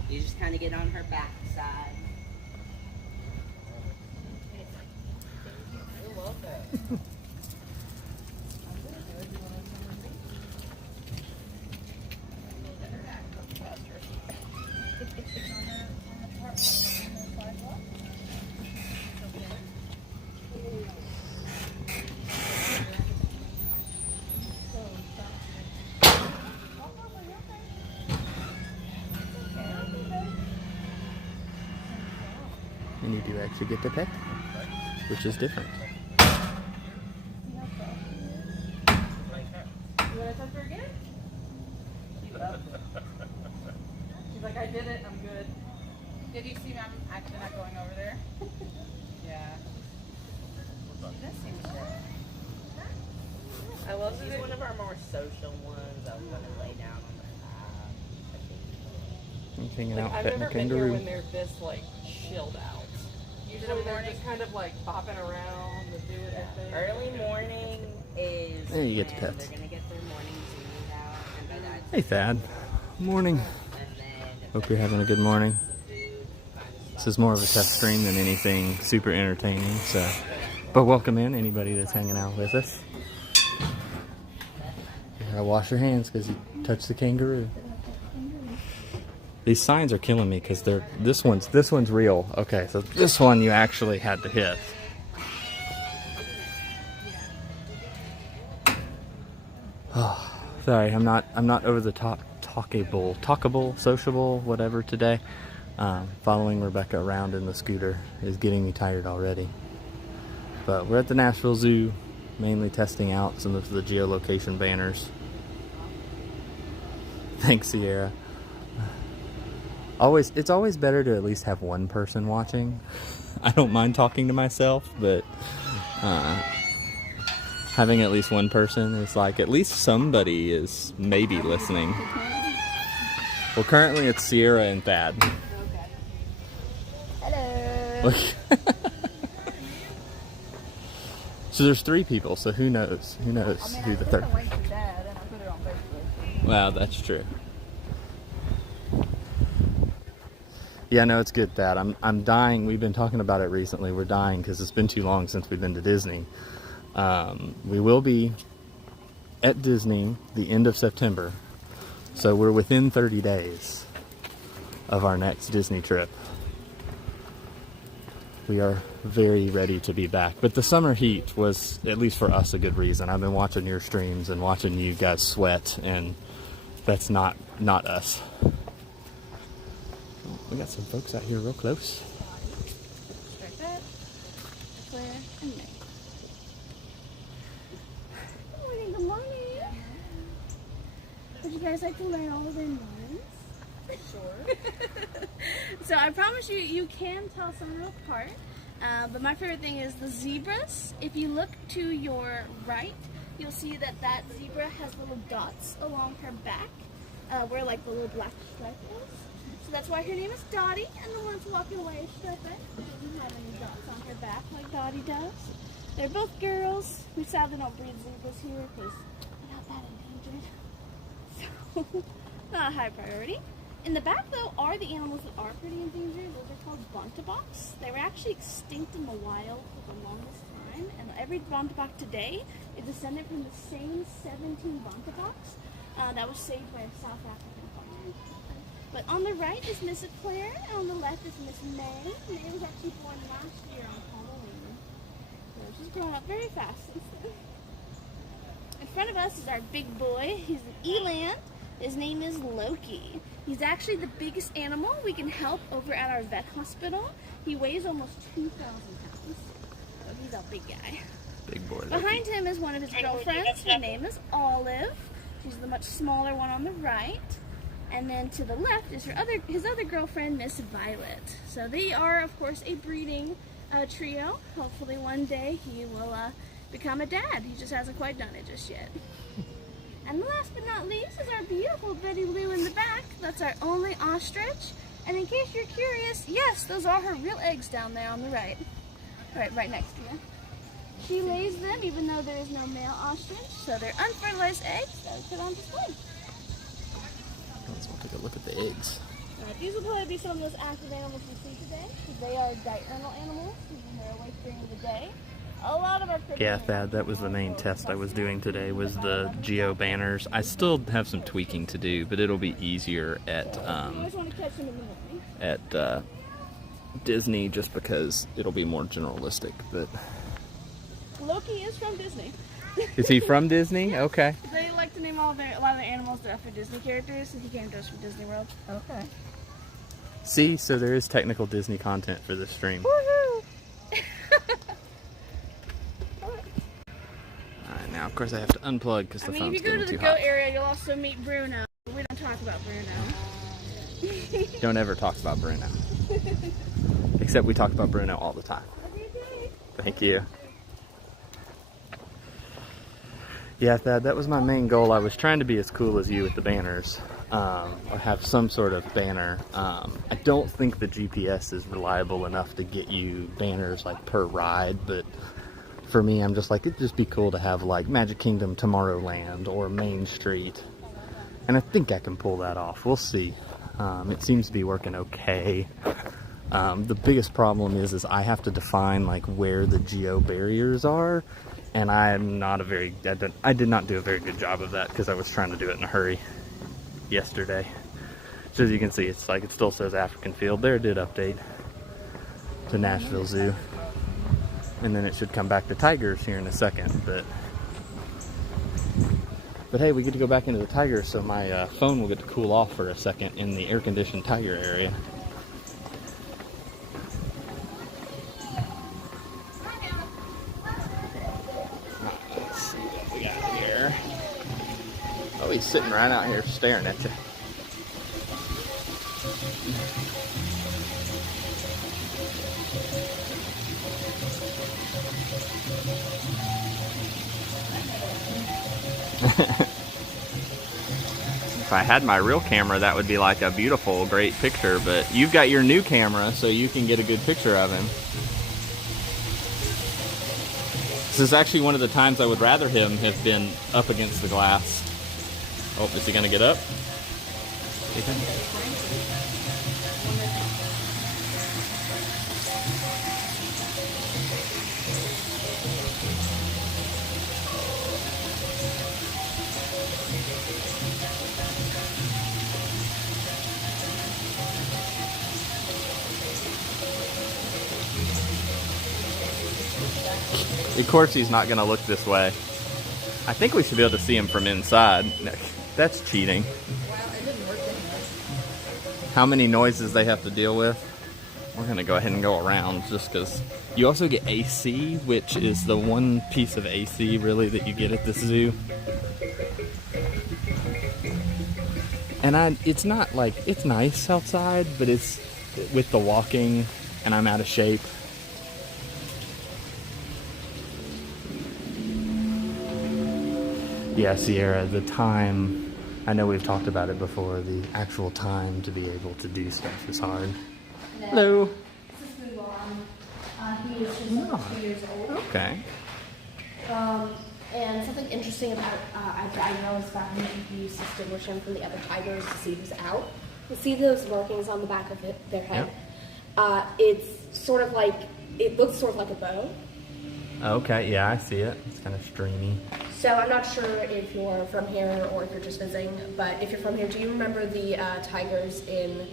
You just kind of get on her back side. You're welcome. And you do actually get to pet, which is different. You want to touch her again? She's up. She's like, I did it, I'm good. Did you see me? I'm actually not going over there. Yeah. That seems good. She's one of our more social ones. I was going to lay down on her lap. He's hanging out I've petting a never been here kangaroo. when they're this like chilled out. Usually they're just kind of like bopping around and doing their thing. Early morning is There you get when the pets. they're going to get their morning zoomies out. And by that Hey Thad. Morning. and then Hope you're having a good morning. This is more of a test stream than anything super entertaining, so. But welcome in anybody that's hanging out with us. You gotta wash your hands because you touched the kangaroo. These signs are killing me because this one's real. Okay, so this one you actually had to hit. Oh, sorry, I'm not over the top talkable, sociable, whatever today. Following Rebecca around in the scooter is getting me tired already. But we're at the Nashville Zoo, mainly testing out some of the geolocation banners. Thanks, Sierra. It's always better to at least have one person watching. I don't mind talking to myself, but having at least one person is like, at least somebody is maybe listening. Well, currently it's Sierra and Thad. Hello. So there's 3 people, so who knows? Who knows who the third? Link to Dad and I put it on Facebook. Wow, that's true. Yeah, no, it's good, Thad. I'm dying. We've been talking about it recently. We're dying because it's been too long since we've been to Disney. We will be at Disney the end of September, so we're within 30 days of our next Disney trip. We are very ready to be back, but the summer heat was, at least for us, a good reason. I've been watching your streams and watching you guys sweat, and that's not us. We got some folks out here real close. Like that. Claire and Meg. Good morning, good morning. Would you guys like to learn all of their names? Sure. So I promise you can tell some of them apart. But my favorite thing is the zebras. If you look to your right, you'll see that zebra has little dots along her back, where like the little black stripe is. So that's why her name is Dottie, and the one's walking away is Stripper. She doesn't have any dots on her back like Dottie does. They're both girls. We sadly don't breed zebras here because they're not that endangered. So, not a high priority. In the back, though, are the animals that are pretty endangered. Those are called buntaboks. They were actually extinct in the wild for the longest time, and every buntabok today is descended from the same 17 buntaboks that was saved by a South African farmer. But on the right is Miss Claire, and on the left is Miss May. May was actually born last year on Halloween. So she's grown up very fast since then. In front of us is our big boy. He's an eland. His name is Loki. He's actually the biggest animal we can help over at our vet hospital. He weighs almost 2,000 pounds. So he's a big guy. Big boy. Behind him is one of his girlfriends. Her name is Olive. She's the much smaller one on the right. And then to the left is his other girlfriend, Miss Violet. So they are, of course, a breeding trio. Hopefully one day he will become a dad. He just hasn't quite done it just yet. And last but not least is our beautiful Betty Lou in the back. That's our only ostrich. And in case you're curious, yes, those are her real eggs down there on the right. Right next to you. She lays them even though there is no male ostrich. So they're unfertilized eggs that are put on display. Let's take a look at the eggs. These will probably be some of those active animals we see today. Because they are diurnal animals, even they're awake during the day. A lot of our Yeah, Thad, that was the main test I was doing today, was the geo banners. I still have some tweaking to do, but it'll be easier at Disney just because it'll be more generalistic. But Loki is from Disney. is he from Disney? Yeah. Okay. They like to name a lot of their animals after Disney characters, and he came to us from Disney World. Okay. See, so there is technical Disney content for this stream. Woohoo! Alright, now of course I have to unplug because the phone's if you go getting to the too goat hot. area, you'll also meet Bruno. We don't talk about Bruno. Don't ever talk about Bruno. Except we talk about Bruno all the time. Thank you. Yeah, Thad, that was my main goal. I was trying to be as cool as you with the banners, or have some sort of banner. I don't think the GPS is reliable enough to get you banners like per ride, but for me, I'm just like, it'd just be cool to have like Magic Kingdom Tomorrowland or Main Street, and I think I can pull that off. We'll see. It seems to be working okay. The biggest problem is I have to define like where the geo barriers are, and I did not do a very good job of that because I was trying to do it in a hurry yesterday. So as you can see, it's like it still says African Field. There it did update to Nashville Zoo, and then it should come back to tigers here in a second. But hey, we get to go back into the tigers, so my phone will get to cool off for a second in the air-conditioned tiger area. Let's see what we got here. Oh, he's sitting right out here staring at you. If I had my real camera, that would be like a beautiful, great picture, but you've got your new camera, so you can get a good picture of him. This is actually one of the times I would rather him have been up against the glass. Oh, is he gonna get up? Ethan? Of course he's not going to look this way. I think we should be able to see him from inside. No, that's cheating. How many noises they have to deal with. We're going to go ahead and go around just because you also get AC, which is the one piece of AC really that you get at this zoo. And it's not like, it's nice outside, but it's with the walking and I'm out of shape. Yeah, Sierra, the time, I know we've talked about it before, the actual time to be able to do stuff is hard. Hello. This is Mulan. He is just 2 years old. Okay. And something interesting about I noticed about him, you distinguish him from the other tigers to see who's out. You see those markings on the back of their head? Yep. It's sort of like, it looks sort of like a bow. Okay, yeah, I see it. It's kind of streamy. So I'm not sure if you're from here or if you're just visiting, but if you're from here, do you remember the tigers in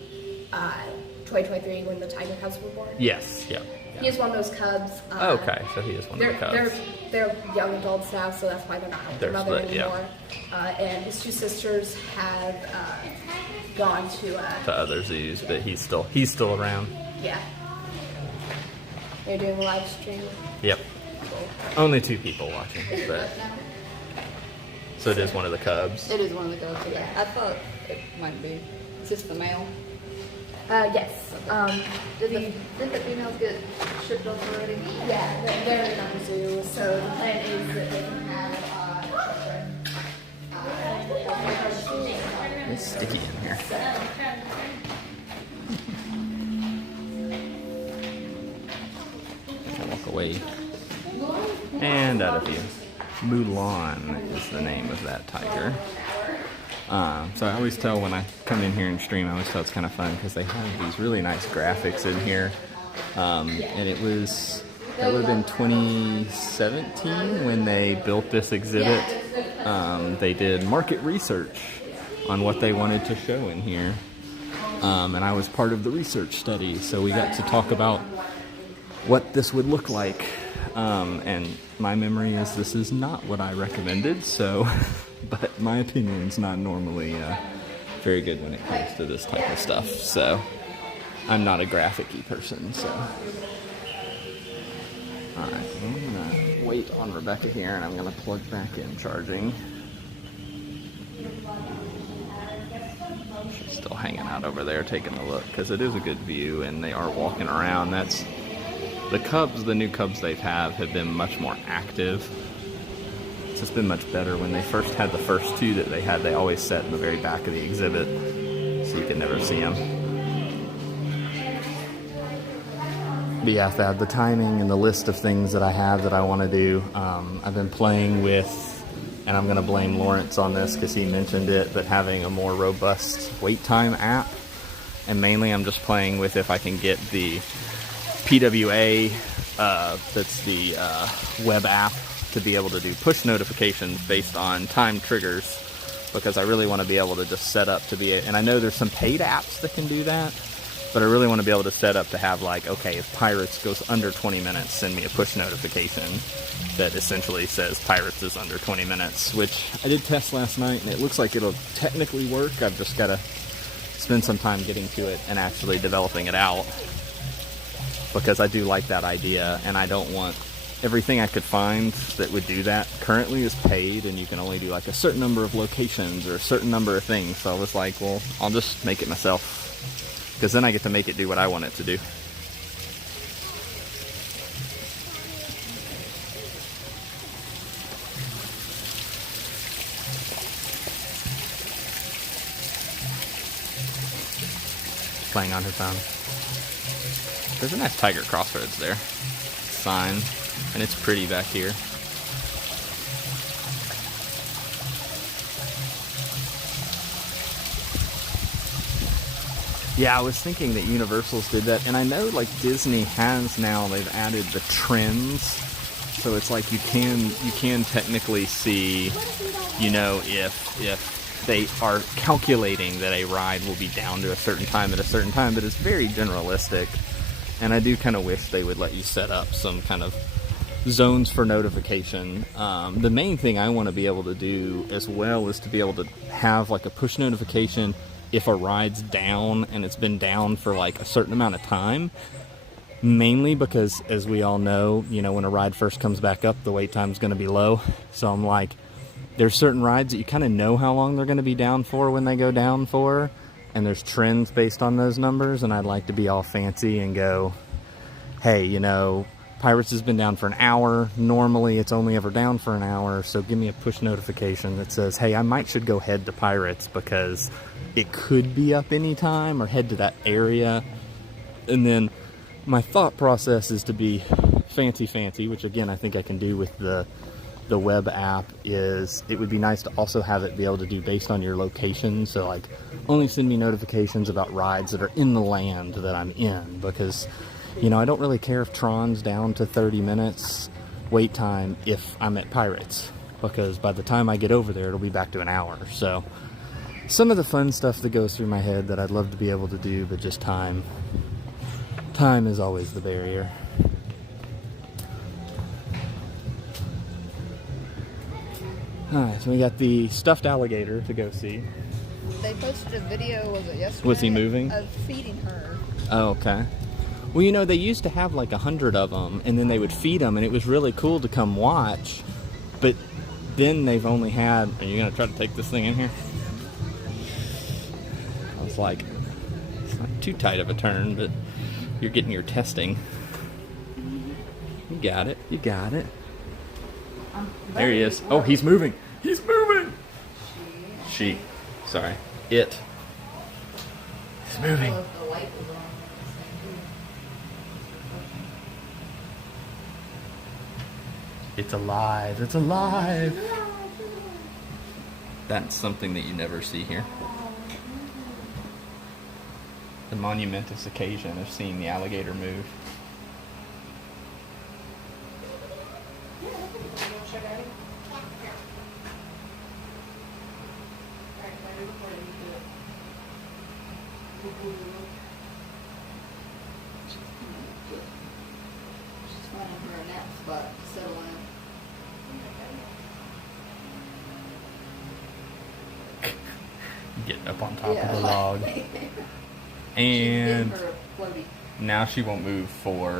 2023 when the tiger cubs were born? Yes, yeah. He is one of those cubs. Okay, so he is one of the cubs. They're young adults now, so that's why they're not with their mother split, anymore. Yeah. And his two sisters have gone to other zoos, but he's still around. Yeah. They're doing a live stream. Yep. Cool. Only 2 people watching, but so it is one of the cubs. It is one of the cubs. Yeah. I thought it might be. Is this the male? Yes. Did the females get shipped off already? Yeah, they're in another zoo, so the plan is that they can have children. It's sticky in here. I'll walk away. And out of view. Mulan is the name of that tiger. So I always tell when I come in here and stream, I always tell it's kind of fun because they have these really nice graphics in here. And that would have been 2017 when they built this exhibit. They did market research on what they wanted to show in here. And I was part of the research study, so we got to talk about what this would look like. And my memory is this is not what I recommended, so, but my opinion's not normally very good when it comes to this type of stuff, so I'm not a graphic-y person, so. Alright, I'm gonna wait on Rebecca here and I'm gonna plug back in charging. She's still hanging out over there taking a look, because it is a good view and they are walking around. That's the new cubs they've have been much more active. It's just been much better. When they first had the first 2 that they had, they always sat in the very back of the exhibit, so you could never see them. But yeah, the timing and the list of things that I have that I want to do, I've been playing with, and I'm going to blame Lawrence on this because he mentioned it, but having a more robust wait time app. And mainly I'm just playing with if I can get the PWA, that's the web app, to be able to do push notifications based on time triggers, because I really want to be able to just set up to be, and I know there's some paid apps that can do that, but I really want to be able to set up to have like, okay, if Pirates goes under 20 minutes, send me a push notification that essentially says Pirates is under 20 minutes, which I did test last night, and it looks like it'll technically work. I've just got to spend some time getting to it and actually developing it out, because I do like that idea, and I don't want everything I could find that would do that currently is paid, and you can only do like a certain number of locations or a certain number of things. So I was like, well, I'll just make it myself, because then I get to make it do what I want it to do. playing on her phone. There's a nice Tiger Crossroads there. Sign. And it's pretty back here. Yeah, I was thinking that Universal's did that, and I know like Disney has now, they've added the trends, so it's like you can technically see, you know, if they are calculating that a ride will be down to a certain time at a certain time, but it's very generalistic, and I do kind of wish they would let you set up some kind of zones for notification. The main thing I want to be able to do as well is to be able to have like a push notification if a ride's down and it's been down for like a certain amount of time, mainly because, as we all know, you know, when a ride first comes back up, the wait time's going to be low. So I'm like, there's certain rides that you kind of know how long they're going to be down for when they go down for, and there's trends based on those numbers, and I'd like to be all fancy and go, hey, you know, Pirates has been down for an hour. Normally it's only ever down for an hour, so give me a push notification that says, hey, I should go head to Pirates because it could be up anytime, or head to that area. And then my thought process is to be fancy, which again I think I can do with the web app, is it would be nice to also have it be able to do based on your location. So like, only send me notifications about rides that are in the land that I'm in, because, you know, I don't really care if Tron's down to 30 minutes wait time if I'm at Pirates, because by the time I get over there, it'll be back to an hour. So some of the fun stuff that goes through my head that I'd love to be able to do, but just time is always the barrier. Alright, so we got the stuffed alligator to go see. They posted a video, was it yesterday? Was he moving? Of feeding her. Oh, okay. Well, you know, they used to have like 100 of them, and then they would feed them, and it was really cool to come watch. But then they've only had... Are you going to try to take this thing in here? I was like, it's not too tight of a turn, but you're getting your testing. You got it. You got it. There he is. Oh, he's moving. He's moving. She. Sorry. It. He's moving. It's alive. It's alive. That's something that you never see here. The monumentous occasion of seeing the alligator move. She's finding her a nap spot to settle in. Getting up on top of the log. And now she won't move for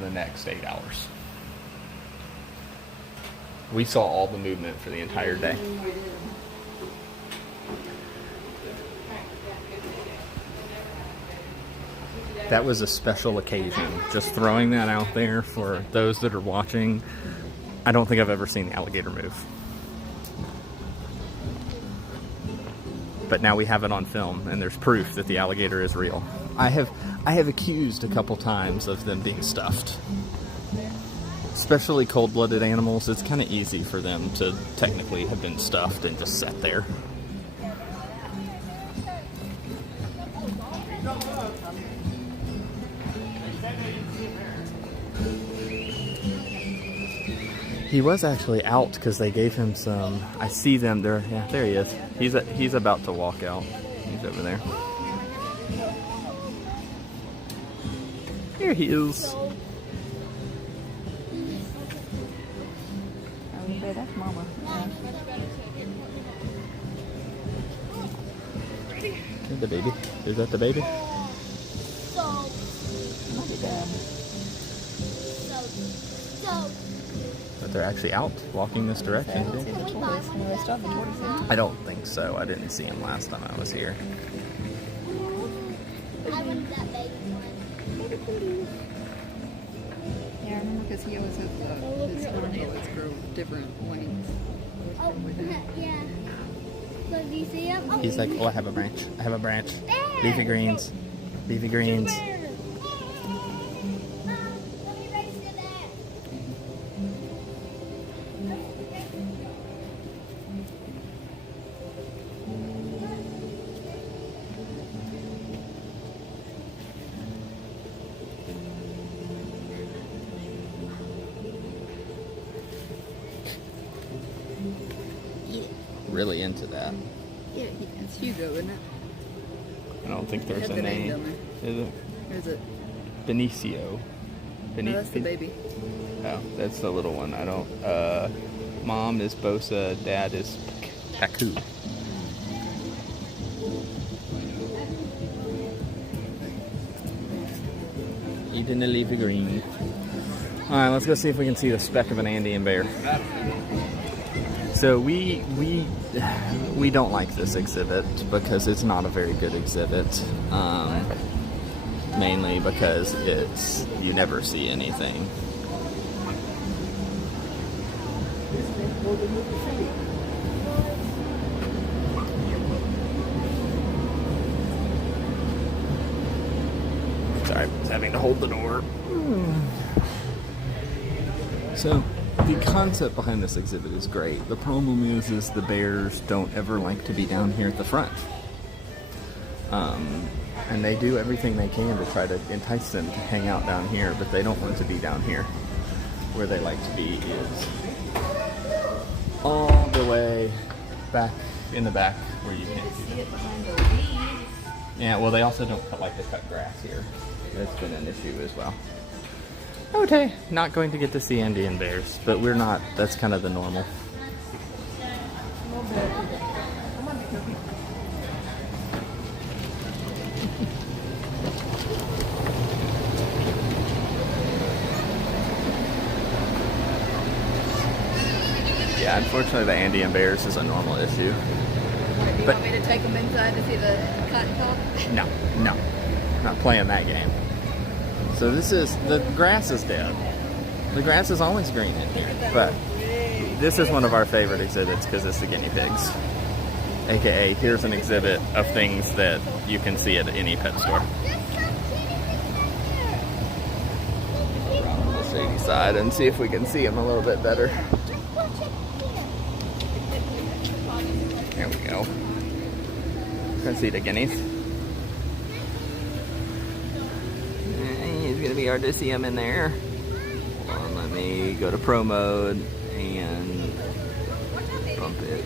the next 8 hours. We saw all the movement for the entire day. That was a special occasion. Just throwing that out there for those that are watching. I don't think I've ever seen the alligator move. But now we have it on film, and there's proof that the alligator is real. I have accused a couple times of them being stuffed. Especially cold-blooded animals, it's kind of easy for them to technically have been stuffed and just sat there. He was actually out because they gave him some. I see them there. Yeah, there he is. He's about to walk out. He's over there. Here he is. That's Mama. The baby. Is that the baby? But they're actually out walking this direction too. I don't think so. I didn't see him last time I was here. I wanted that baby one. Yeah, I remember because he always has his armpits grow different lengths. Oh, yeah. So do you see him? Oh, He's like, oh, I have a branch. I have a branch. Leafy greens. Leafy greens. Really into that. Yeah, it's Hugo, isn't it? I don't think there's Has a the name name. down Is it? Or is it? Benicio. No, that's the baby. Oh, that's the little one. I don't. Mom is Bosa. Dad is Paku. Eating a leafy green. All right, let's go see if we can see the speck of an Andean bear. So we don't like this exhibit because it's not a very good exhibit. Mainly because you never see anything. Sorry, I was having to hold the door. So, the concept behind this exhibit is great. The problem is the bears don't ever like to be down here at the front. And they do everything they can to try to entice them to hang out down here, but they don't want to be down here. Where they like to be is all the way back in the back where you can't see them. Yeah, well, they also don't like to cut grass here. That's been an issue as well. Okay, not going to get to see Andean bears, but we're not. That's kind of the normal. Yeah, unfortunately the Andean bears is a normal issue. Do you want me to take them inside to see the cotton top? No, not playing that game. So the grass is dead. The grass is always green in here, but this is one of our favorite exhibits because it's the guinea pigs. AKA, here's an exhibit of things that you can see at any pet store. Around on the shady side and see if we can see them a little bit better. There we go. Can see the guineas. It's gonna be hard to see them in there. Hold on, let me go to pro mode and bump it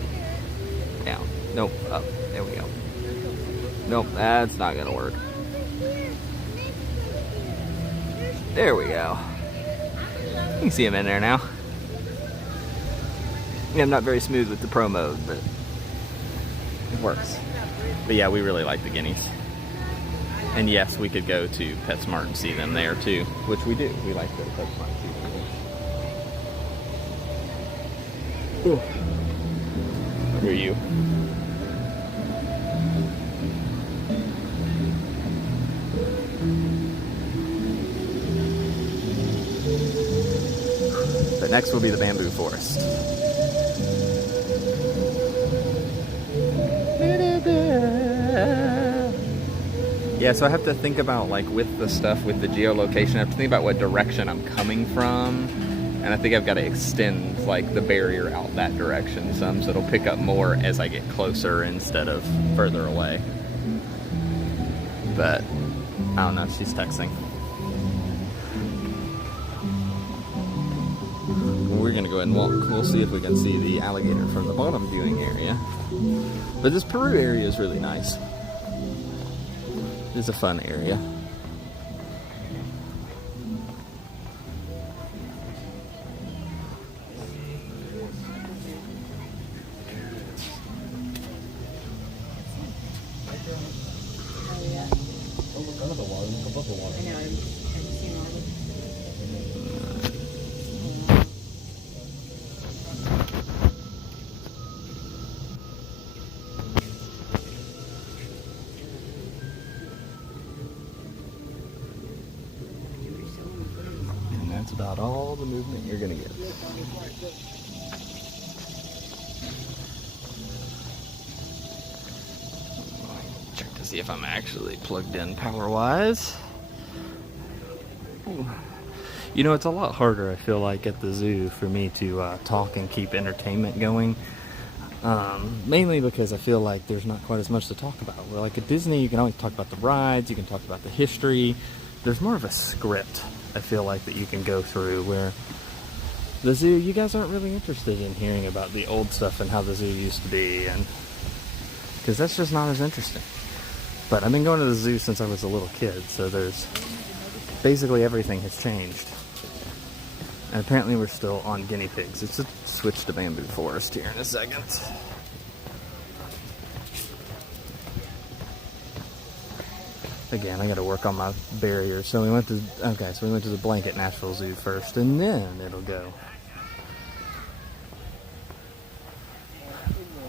down. Nope, up. There we go. Nope, that's not gonna work. There we go. You can see them in there now. Yeah, I'm not very smooth with the pro mode, but it works. But yeah, we really like the guineas. And yes, we could go to PetSmart and see them there too, which we do. We like to go to PetSmart and see them. Ooh. Who are you? But next will be the bamboo forest. Yeah, so I have to think about, like, with the stuff, with the geolocation, I have to think about what direction I'm coming from. And I think I've got to extend, like, the barrier out that direction some, so it'll pick up more as I get closer instead of further away. But, I don't know, she's texting. We're going to go ahead and walk. We'll see if we can see the alligator from the bottom viewing area. But this Peru area is really nice. It's a fun area. That's about all the movement you're gonna get. Check this see if I'm actually plugged in power-wise. You know, it's a lot harder, I feel like, at the zoo for me to talk and keep entertainment going. Mainly because I feel like there's not quite as much to talk about. Where like at Disney, you can always talk about the rides, you can talk about the history. There's more of a script, I feel like, that you can go through, where the zoo, you guys aren't really interested in hearing about the old stuff and how the zoo used to be, and because that's just not as interesting. But I've been going to the zoo since I was a little kid, so there's basically everything has changed. And apparently we're still on guinea pigs. It's a switch to bamboo forest here in a second. Again, I gotta work on my barrier. So we went to the blanket Nashville Zoo first, and then it'll go.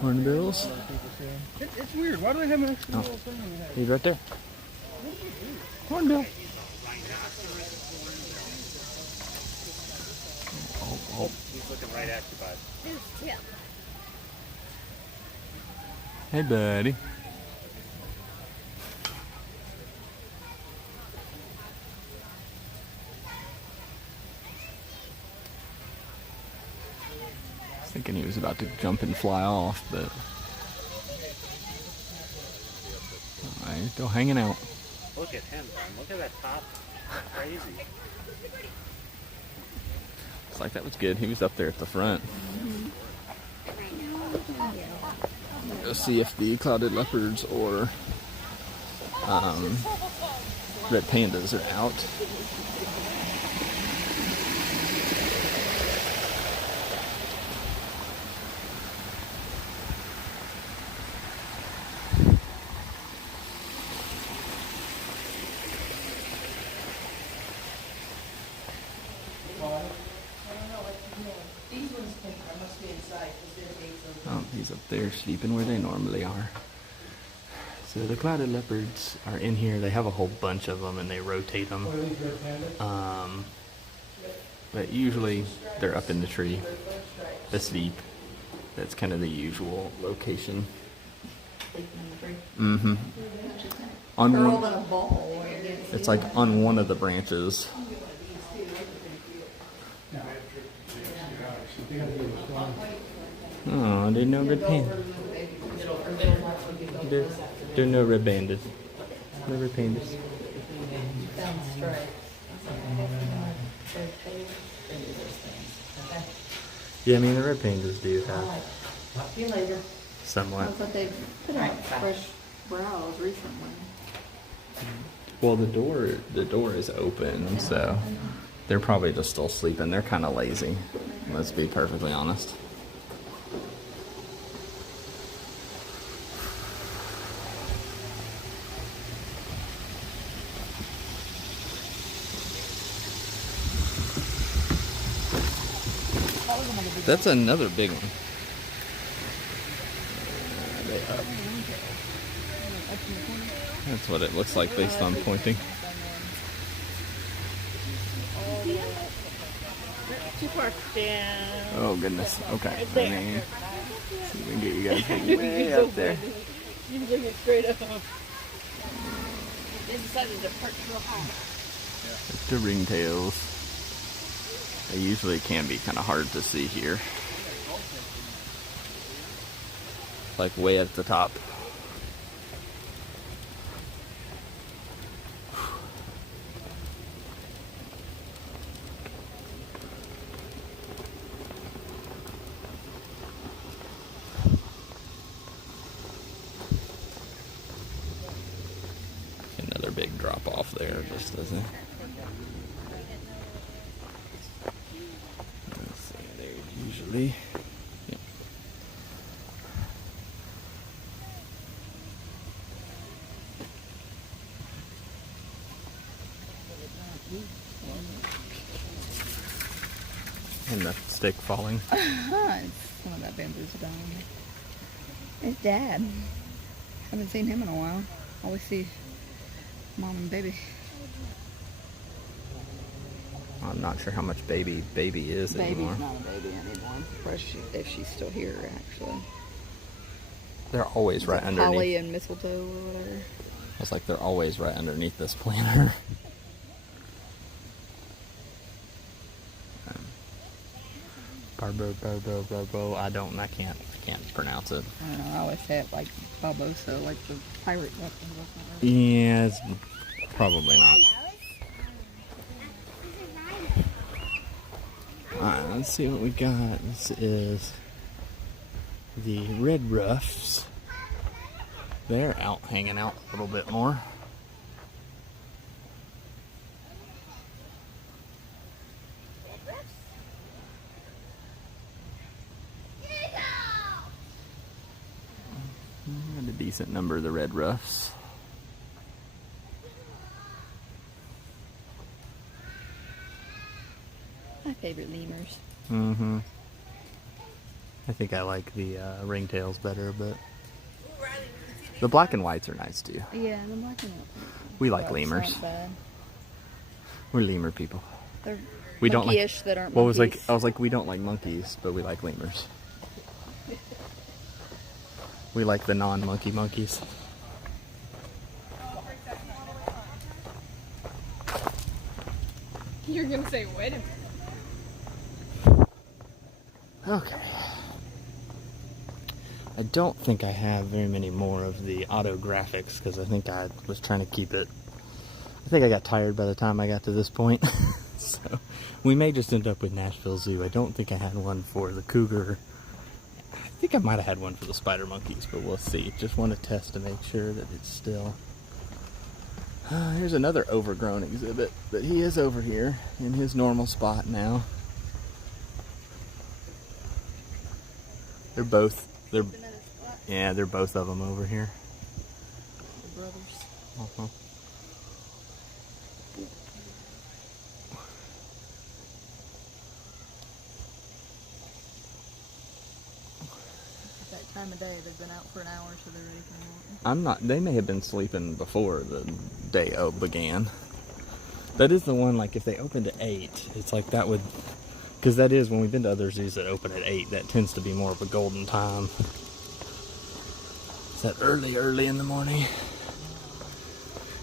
Hornbills. It's weird. Why do they have an extra little thing in the head? He's right there. Hornbill. Oh. He's looking right at you, bud. Yeah. Hey, buddy. I was thinking he was about to jump and fly off, but he's still hanging out. Look at him, man. Look at that top. Crazy. Looks like that was good. He was up there at the front. Go see if the clouded leopards or red pandas are out. Oh, he's up there sleeping where they normally are. So the clouded leopards are in here. They have a whole bunch of them and they rotate them. But usually they're up in the tree asleep. That's kind of the usual location. Mm-hmm. On one, it's like on one of the branches. Oh, there's no red pandas. There are no red pandas. No red pandas. Yeah, I mean the red pandas do have somewhat. But they've put out fresh browse recently. Well, the door is open, so they're probably just still sleeping. They're kind of lazy. Let's be perfectly honest. That's another big one. That's what it looks like based on pointing. Too far down. Oh goodness. Okay. I mean, see if we can get you guys way up there. You can bring it straight up. They decided to perch real high. It's the ringtails. They usually can be kind of hard to see here. Like way at the top. Another big drop off there, just doesn't it? Let's see, there's usually. Yep. And the stick falling. Some of that bamboo's down. It's Dad. Haven't seen him in a while. Always see Mom and baby. I'm not sure how much baby is anymore. Baby's not a baby anymore. Or if she's still here, actually. They're always right underneath. Holly and mistletoe or whatever. It's like they're always right underneath this planter. Barbo. I can't pronounce it. I don't know. I always say it like Barbosa, like the pirate. Yeah, it's probably not. Alright, let's see what we got. This is the red ruffs. They're out hanging out a little bit more. And a decent number of the red ruffs. My favorite lemurs. Mm-hmm. I think I like the ringtails better, but the black and whites are nice too. Yeah, the black and white. We like lemurs. Not bad. We're lemur people. They're We don't like. monkey-ish that aren't Well, I monkeys. was like, we don't like monkeys, but we like lemurs. We like the non-monkey monkeys. You're gonna say, wait a minute. Okay. I don't think I have very many more of the auto graphics because I think I was trying to keep it. I think I got tired by the time I got to this point. So we may just end up with Nashville Zoo. I don't think I had one for the cougar. I think I might have had one for the spider monkeys, but we'll see. Just want to test to make sure that it's still. Here's another overgrown exhibit, but he is over here in his normal spot now. They're both of them over here. The brothers. Uh-huh. At that time of day, they've been out for an hour, so they're ready for more. They may have been sleeping before the day began. That is the one, like, if they opened at 8, it's like that would, because that is, when we've been to other zoos that open at 8, that tends to be more of a golden time. It's that early in the morning.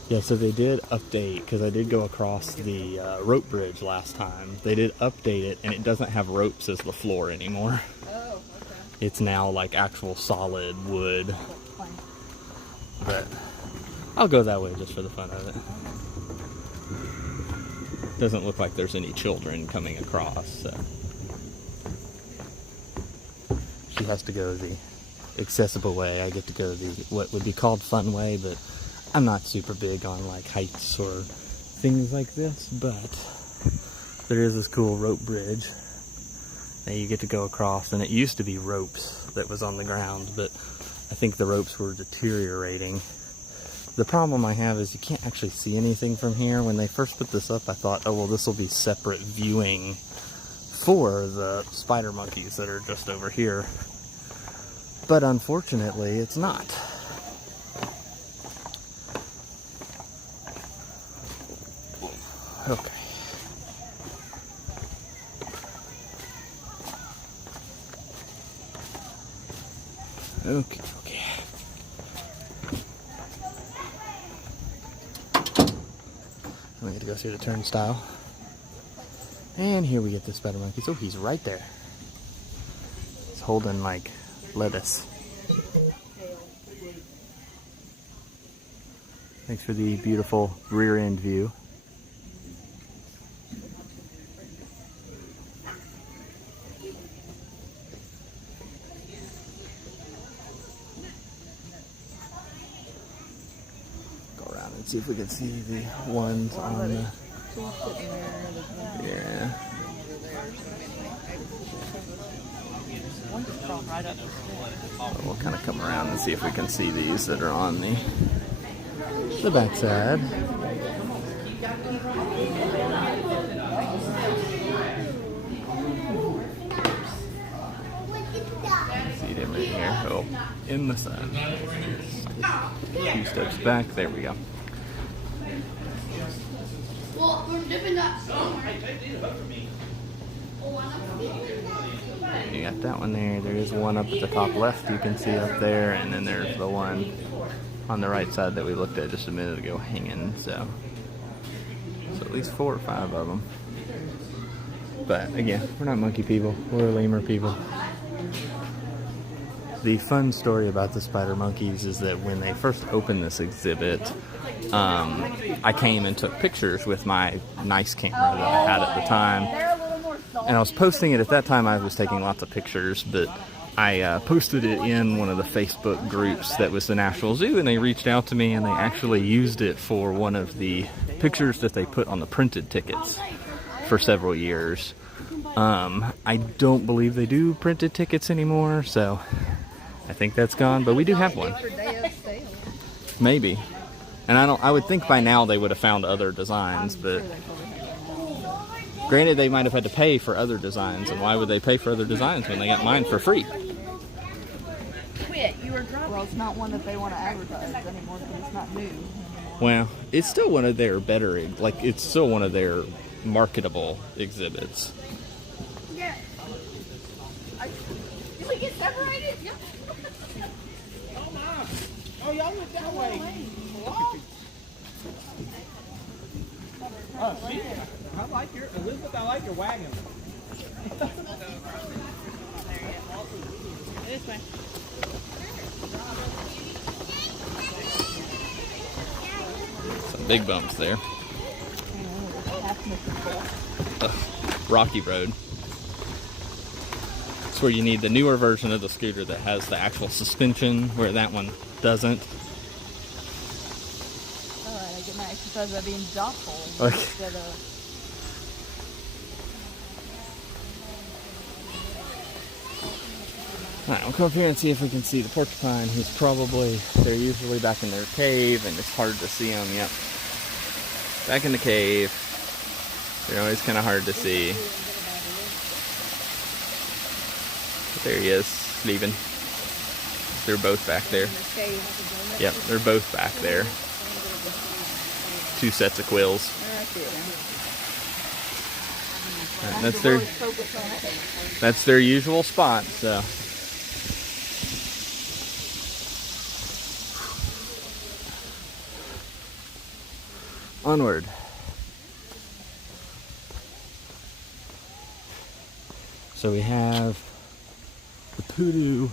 Yeah, so they did update, because I did go across the rope bridge last time. They did update it, and it doesn't have ropes as the floor anymore. Oh, okay. It's now like actual solid wood. But I'll go that way just for the fun of it. Doesn't look like there's any children coming across, so. She has to go the accessible way. I get to go the what would be called fun way, but I'm not super big on like heights or things like this, but there is this cool rope bridge that you get to go across, and it used to be ropes that was on the ground, but I think the ropes were deteriorating. The problem I have is you can't actually see anything from here. When they first put this up, I thought, oh well, this will be separate viewing for the spider monkeys that are just over here. But unfortunately, it's not. Okay. Okay. We get to go through the turnstile. And here we get the spider monkeys. Oh, he's right there. He's holding like lettuce. Thanks for the beautiful rear end view. See if we can see the ones on the. Yeah. So we'll kind of come around and see if we can see these that are on the backside. See them right here. Oh, in the sun. A few steps back. There we go. Well, we're dipping that. You got that one there. There is one up at the top left you can see up there, and then there's the one on the right side that we looked at just a minute ago hanging. So at least 4 or 5 of them. But again, we're not monkey people, we're lemur people. The fun story about the spider monkeys is that when they first opened this exhibit, I came and took pictures with my nice camera that I had at the time. And I was posting it at that time. I was taking lots of pictures, but I posted it in one of the Facebook groups that was the Nashville Zoo, and they reached out to me and they actually used it for one of the pictures that they put on the printed tickets for several years. I don't believe they do printed tickets anymore, so I think that's gone, but we do have one. Maybe. And I would think by now they would have found other designs, but granted they might have had to pay for other designs, and why would they pay for other designs when they got mine for free? Well, it's not one that they want to advertise anymore because it's not new. Well, it's still one of their better, like, it's still one of their marketable exhibits. Yeah. Did we get separated? Yep. Oh, Mom. Oh, y'all went that way. Oh, see? I like your, Elizabeth, I like your wagon. This way. Some big bumps there. Ugh, rocky road. It's where you need the newer version of the scooter that has the actual suspension, where that one doesn't. Alright, I get my exercise by being docile Okay. instead of... Alright, we'll come up here and see if we can see the porcupine. They're usually back in their cave, and it's hard to see them. Yep. Back in the cave. They're always kind of hard to see. But there he is, sleeping. They're both back there. Yep, they're both back there. 2 sets of quills. Right, that's their usual spot, so. Onward. So we have the poodoo,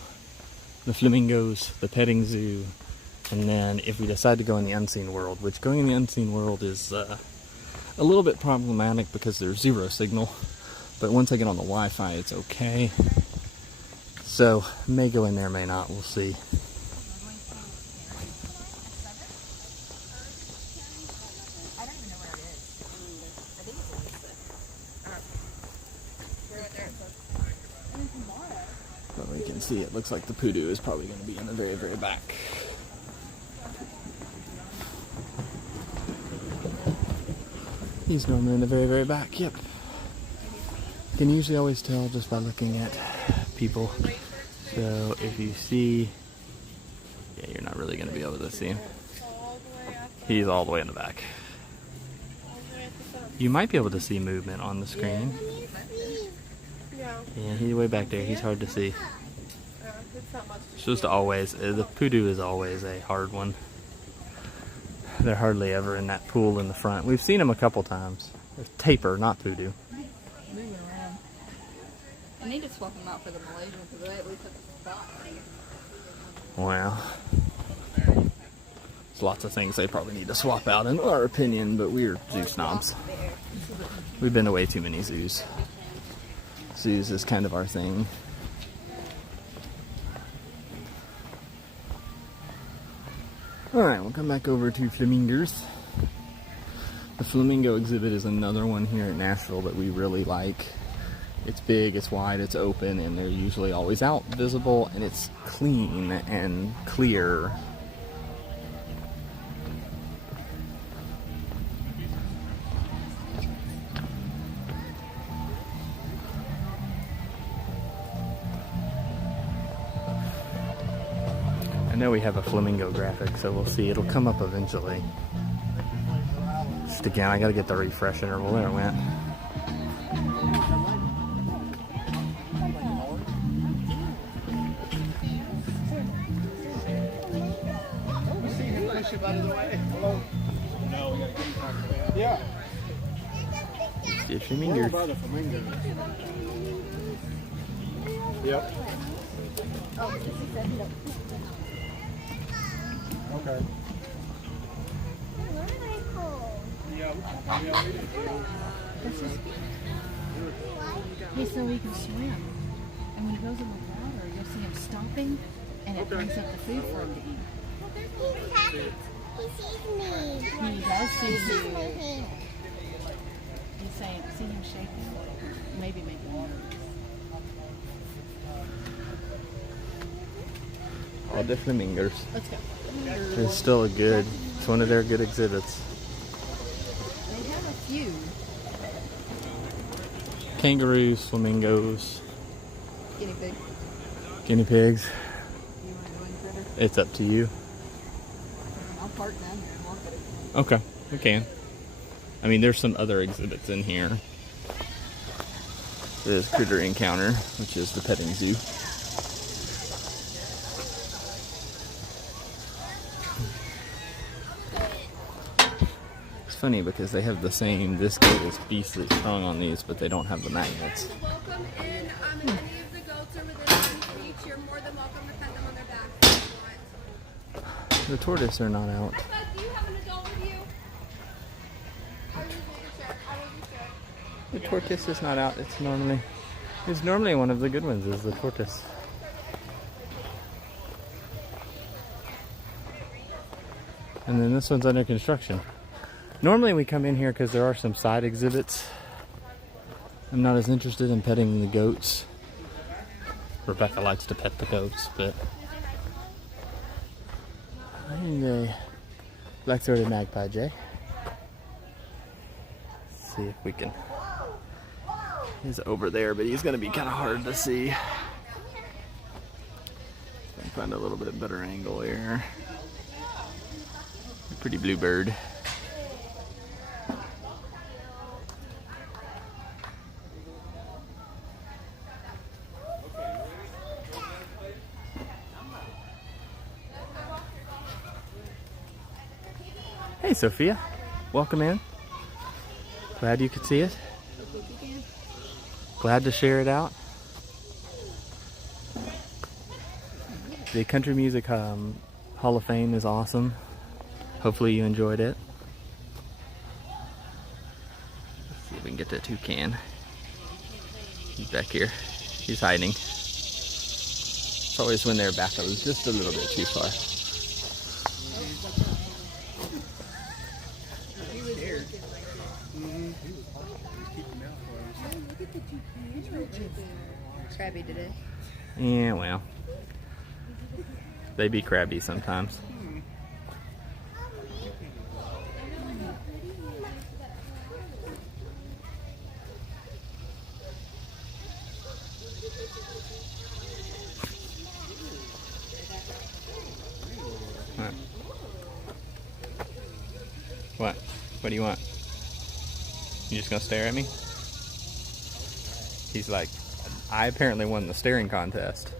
the flamingos, the petting zoo, and then if we decide to go in the unseen world, which going in the unseen world is a little bit problematic because there's 0 signal, but once I get on the Wi-Fi it's okay. So may go in there, may not, we'll see. But we can see it looks like the poodoo is probably going to be in the very, very back. He's normally in the very, very back, yep. You can usually always tell just by looking at people. So if you see, yeah, you're not really going to be able to see him. He's all the way in the back. You might be able to see movement on the screen. Yeah, he's way back there. He's hard to see. It's just always, the poodoo is always a hard one. They're hardly ever in that pool in the front. We've seen them a couple times. There's tapir, not poodoo. Moving around. I need to swap them out for the Malaysian because they at least have a spot. Well, there's lots of things they probably need to swap out in our opinion, but we're zoo snobs. We've been to way too many zoos. Zoos is kind of our thing. Alright, we'll come back over to flamingos. The flamingo exhibit is another one here at Nashville that we really like. It's big, it's wide, it's open, and they're usually always out, visible, and it's clean and clear. I know we have a flamingo graphic, so we'll see. It'll come up eventually. Just again, I gotta get the refresh interval. There it went. ship out of the way. Hello? No, we gotta get him back. Yeah. See a flamingo. By the flamingos. Yep. Okay. Yeah. Hey, so he can swim. And when he goes in the water, you'll see him stopping, and it brings up the food for him to eat. He sees me. He does see you. He's saying, see him shaking? Maybe making him nervous. All the flamingos. Let's go. It's still a good, it's one of their good exhibits. They have a few. Kangaroos, flamingos, Guinea pig. guinea pigs. You want to go in critter? It's up to you. I'll park down here and walk at it. Okay, we can. I mean, there's some other exhibits in here. There's Critter Encounter, which is the petting zoo. It's funny because they have the same, this goat is beastly strong on these, but they don't have the magnets. Welcome in. If any of the goats are within 1 reach, you're more than welcome to pet them on their back if you want. The tortoise are not out. Hi, bud. Do you have an adult with you? I was just making sure. I wasn't sure. The tortoise is not out. It's normally one of the good ones is the tortoise. And then this one's under construction. Normally we come in here because there are some side exhibits. I'm not as interested in petting the goats. Rebecca likes to pet the goats, but I'm a black-throated magpie jay. Let's see if we can. He's over there, but he's gonna be kind of hard to see. Find a little bit better angle here. Pretty bluebird. Hey Sophia, welcome in. Glad you could see it. Glad to share it out. The Country Music Hall of Fame is awesome. Hopefully you enjoyed it. Let's see if we can get that toucan. He's back here. He's hiding. It's always when they're back just a little bit too far. Crabby today. Yeah, well. They be crabby sometimes. What? What do you want? You just gonna stare at me? He's like, I apparently won the staring contest.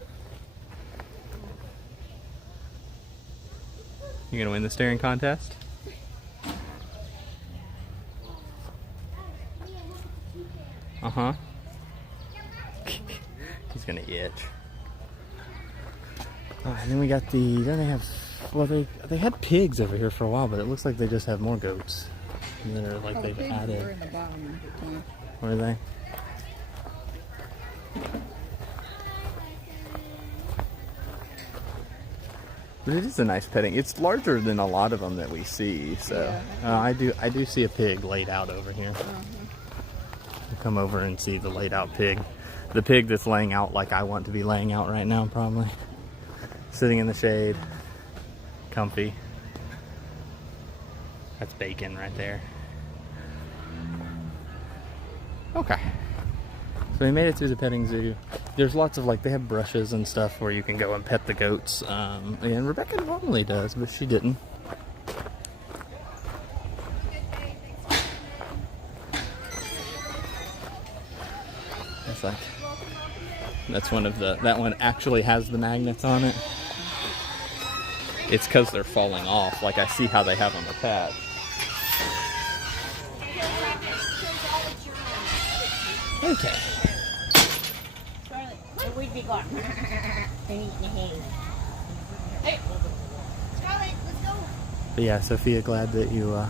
You gonna win the staring contest? Uh-huh. He's gonna itch. Oh, and then we got then they have, well, they had pigs over here for a while, but it looks like they just have more goats. And they're like they've added. Were in the bottom of the time. Were they? But it is a nice petting. It's larger than a lot of them that we see. So Yeah. I do see a pig laid out over here. We'll come over and see the laid out pig. The pig that's laying out like I want to be laying out right now, probably. Sitting in the shade, comfy. That's bacon right there. Okay. So we made it through the petting zoo. There's lots of, like, they have brushes and stuff where you can go and pet the goats. And Rebecca normally does, but she didn't. It's like, that's one of that one actually has the magnets on it. it's because they're falling off. Like I see how they have them attached. Okay. We'd be gone. Hey, Scarlett, let's go. But yeah, Sophia, glad that you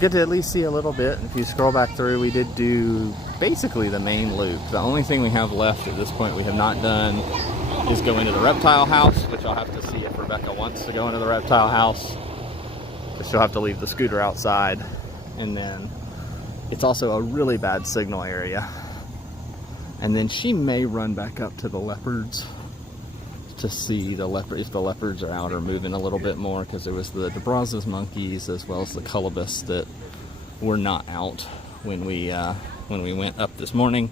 get to at least see a little bit. If you scroll back through, we did do basically the main loop. The only thing we have left at this point we have not done is go into the reptile house, which I'll have to see if Rebecca wants to go into the reptile house, because she'll have to leave the scooter outside. And then it's also a really bad signal area. And then she may run back up to the leopards to see if the leopards are out or moving a little bit more, because there was the DeBrazos monkeys as well as the colobus that were not out when we went up this morning.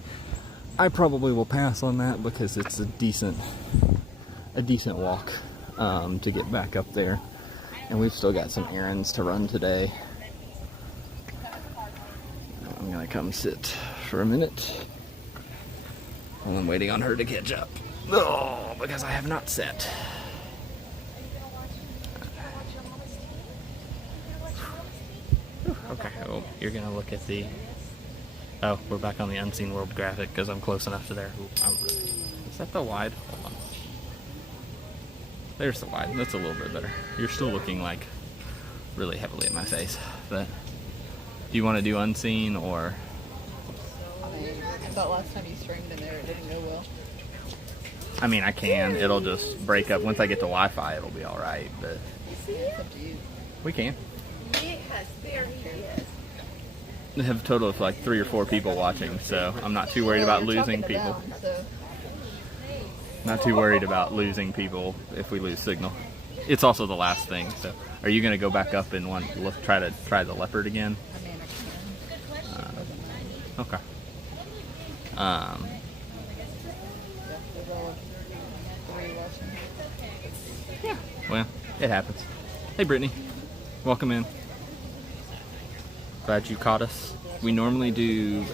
I probably will pass on that because it's a decent walk to get back up there, and we've still got some errands to run today. I'm gonna come sit for a minute while I'm waiting on her to catch up. Oh, because I have not set. Okay, well, you're gonna look at the... Oh, we're back on the Unseen World graphic because I'm close enough to there. Is that the wide? Hold on. There's the wide. That's a little bit better. You're still looking like really heavily at my face. But do you want to do Unseen or... I thought last time you streamed in there it didn't go well. I mean, I can. It'll just break up. Once I get to Wi-Fi, it'll be all right. But It's up to you. we can. Yes, there he is. We have a total of like 3 or 4 people watching, so I'm not too worried about losing people. Not too worried about losing people if we lose signal. It's also the last thing. So, are you going to go back up and try the leopard again? I mean, I can. Okay. Yeah. Well, it happens. Hey, Brittany. Welcome in. Glad you caught us. We normally do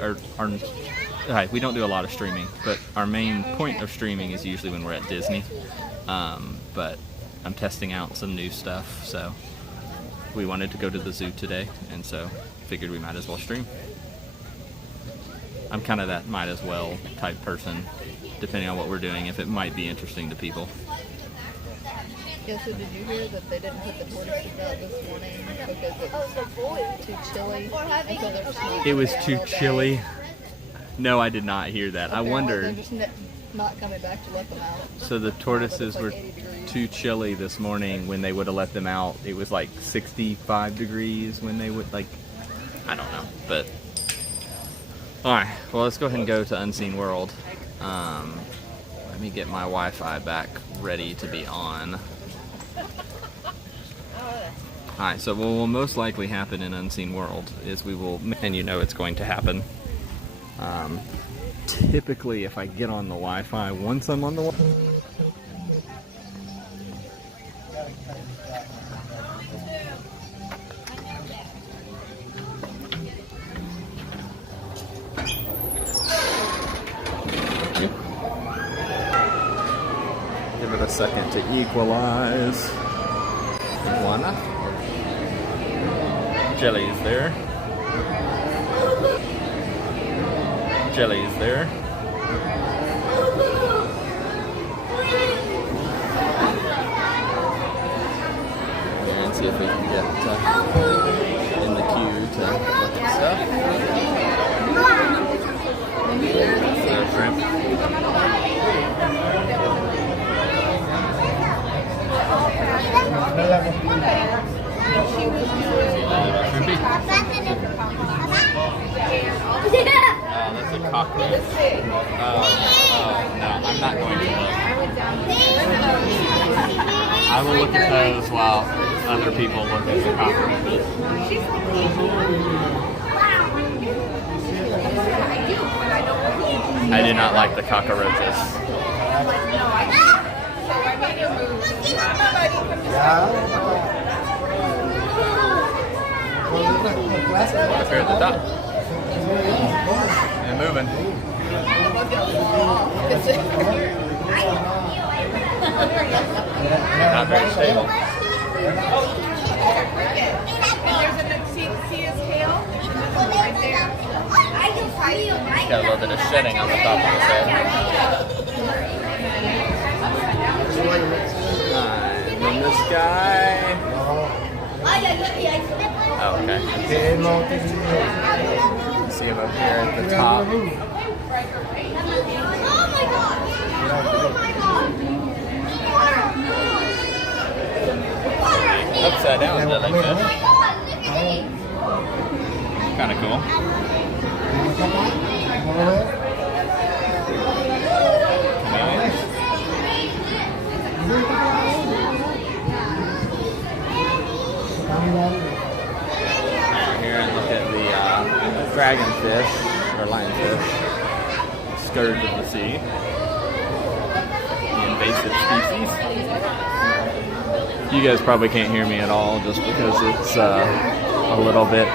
we don't do a lot of streaming, but our main point of streaming is usually when we're at Disney. But I'm testing out some new stuff, so we wanted to go to the zoo today, and so figured we might as well stream. I'm kind of that might as well type person, depending on what we're doing, if it might be interesting to people. Yeah, so did you hear that they didn't put the tortoises out this morning because it was too chilly until they're snowed? It was too chilly. No, I did not hear that. I wonder. They're just not coming back to let them out. So the tortoises were too chilly this morning when they would have let them out. It was like 65 degrees when they would, like, I don't know, but. Alright, well, let's go ahead and go to Unseen World. Let me get my Wi-Fi back ready to be on. Alright, so what will most likely happen in Unseen World is we will, and you know it's going to happen. Typically, if I get on the Wi-Fi, once I'm on the Wi-Fi, give it a second to equalize. One. Jelly's there. Jelly's there. And see if we can get in the queue to look at stuff. There's shrimp. That's a cockroach. No, I'm not going to look. I will look at those while other people look at the cockroaches. I do not like the cockroaches. Up here at the top. And moving. Not very stable. See his tail? Right there. Got a little bit of shedding on the top of his head. And then this guy. Oh, okay. See him up here at the top. Upside down jellyfish. Kind of cool. Here and look at the dragonfish or lionfish, scourge of the sea, the invasive species. You guys probably can't hear me at all just because it's a little bit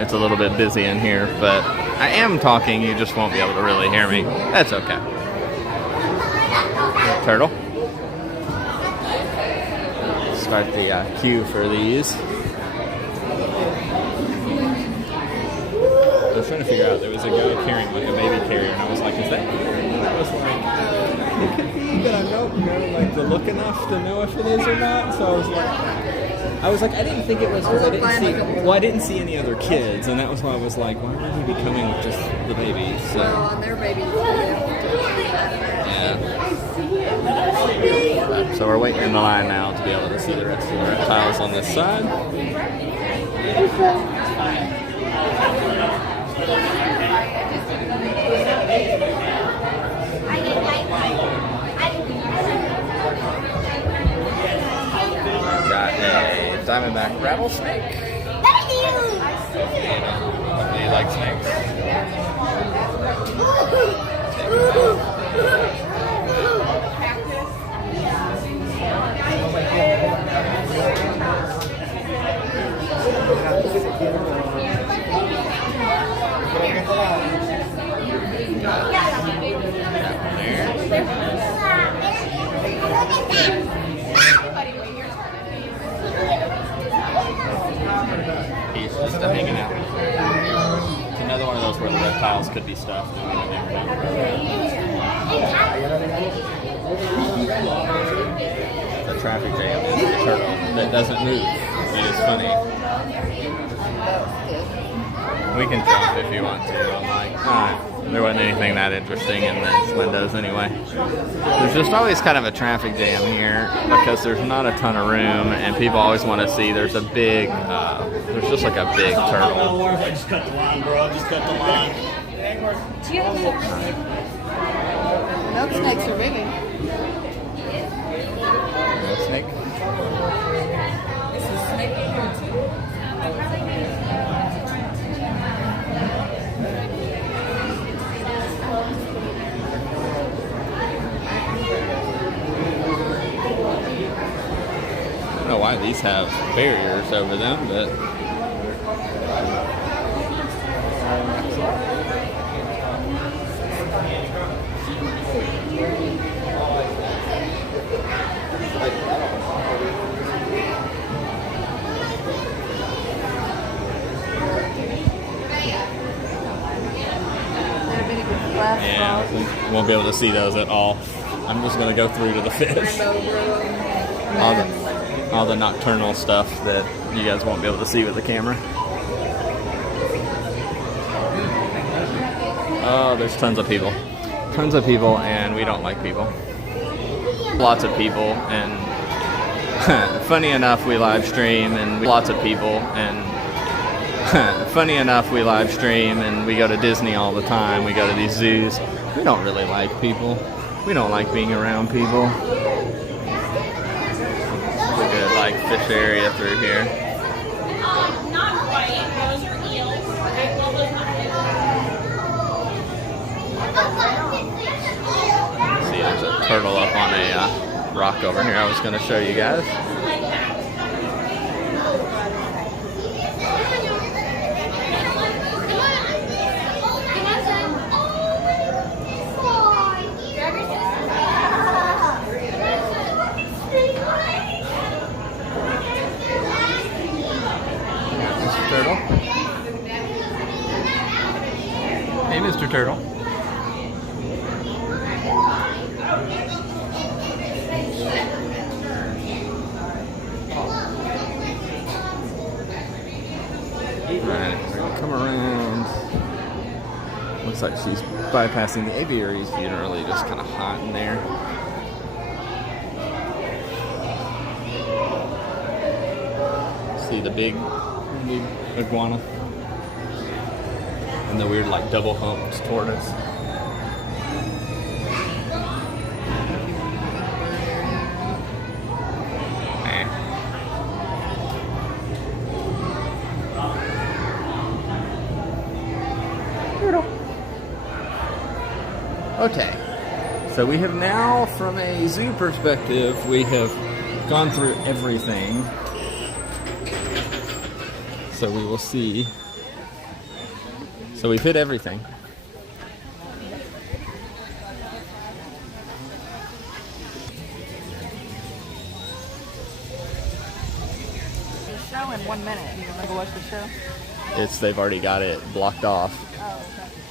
it's a little bit busy in here, but I am talking, you just won't be able to really hear me. That's okay. Turtle. Start the queue for these. I was trying to figure out, there was a guy carrying like a baby carrier, and I was like, is that you? And I was like, it could be, but I don't know like the look enough to know if it is or not. So I was like, I didn't think it was because I didn't see any other kids, and that was why I was like, why would he be coming with just the babies? So. Well, on their babies. Yeah. So we're waiting in the line now to be able to see the rest of the reptiles on this side. Got a diamondback rattlesnake. Do you like snakes? He's just hanging out. It's another one of those where the reptiles could be stuffed. The traffic jam is a turtle that doesn't move. It is funny. We can jump if you want to. I'm like, there wasn't anything that interesting in these windows anyway. There's just always kind of a traffic jam here because there's not a ton of room and people always want to see. There's a big, there's just like a big turtle. I just cut the line, bro. Just cut the line. Milk snakes are bigger. Milk snake? Is the snake in here too? I don't know why these have barriers over them, but yeah, we won't be able to see those at all. I'm just going to go through to the fish. All the nocturnal stuff that you guys won't be able to see with the camera. Oh, there's tons of people. Tons of people, and we don't like people. Lots of people, and funny enough, we live stream, and lots of people, and funny enough, we live stream, and we go to Disney all the time. We go to these zoos. We don't really like people. We don't like being around people. It's a good, like, fish area through here. Not quite. Those are eels. See, there's a turtle up on a rock over here I was going to show you guys. turtle. Alright, come around. Looks like she's bypassing the aviaries, being really just kind of hot in there. See the big iguana and the weird like double humped tortoise. Okay, so we have now, from a zoo perspective, we have gone through everything. So we will see. So we've hit everything. The show in 1 minute. You want to go watch the show? They've already got it blocked off. Oh,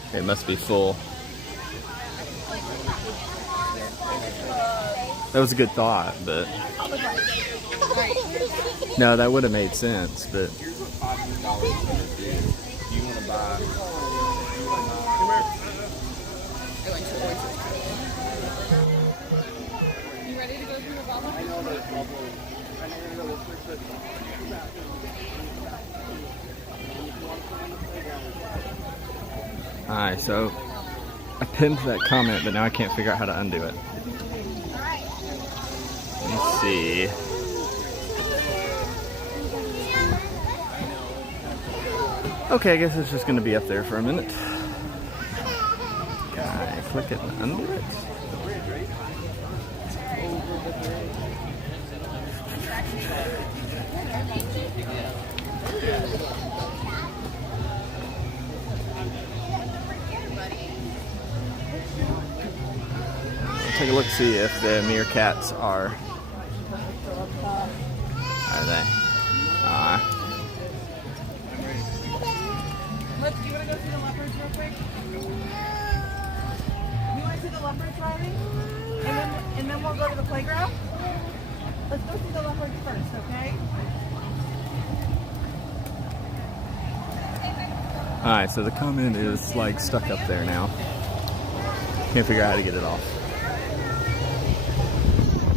okay. It must be full. That was a good thought, but no, that would have made sense, but Here's what $500 is going to do. Do you want to buy? You ready to go through the bubble? I know there's bubbles. I know there's alright, so I pinned that comment, but now I can't figure out how to undo it. Let's see. Okay, I guess it's just going to be up there for a minute. Can I click it and undo it? I'll take a look, see if the meerkats are they? Look, do you want to go see the leopards real quick? You want to see the leopards riding? And then we'll go to the playground? Let's go see the leopards first, okay? Alright, so the comment is like stuck up there now. Can't figure out how to get it off.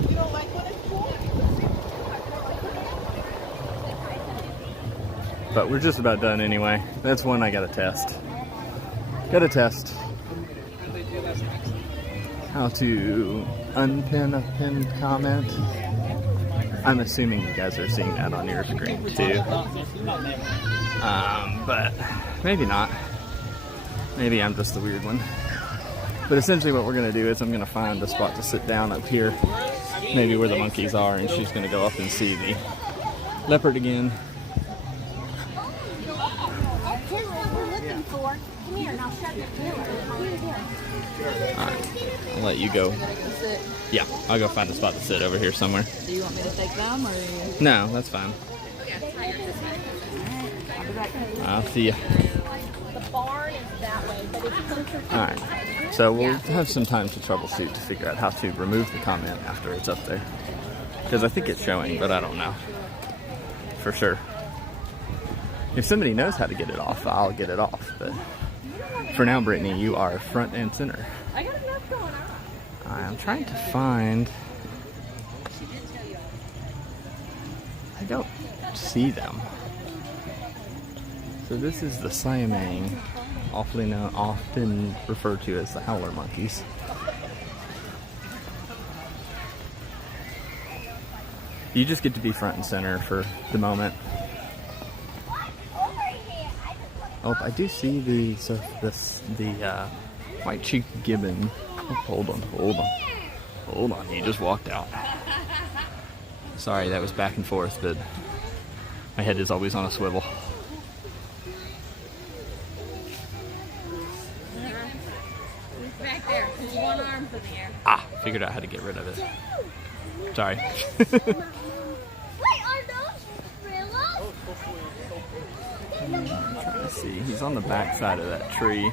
You don't like when it's cool? But we're just about done anyway. That's one I gotta test. Gotta test how to unpin a pinned comment. I'm assuming you guys are seeing that on your screen too. But maybe not. Maybe I'm just the weird one. But essentially what we're gonna do is I'm gonna find a spot to sit down up here, maybe where the monkeys are, and she's gonna go up and see the leopard again. Alright, I'll let you go. Yeah, I'll go find a spot to sit over here somewhere. Do you want me to take them or? No, that's fine. I'll see you. The barn is that way, but it's closer to Alright, so we'll have some time to troubleshoot to figure out how to remove the comment after it's up there. Because I think it's showing, but I don't know for sure. If somebody knows how to get it off, I'll get it off. But for now, Brittany, you are front and center. I got enough going on. I'm trying to find... I don't see them. So this is the Siamang, often referred to as the howler monkeys. You just get to be front and center for the moment. Oh, I do see the white-cheeked gibbon. Oh, hold on. He just walked out. Sorry, that was back and forth, but my head is always on a swivel. Back there, there's one arm from the air. Ah, figured out how to get rid of it. Sorry. Wait, are those gorillas? Let's see, he's on the back side of that tree.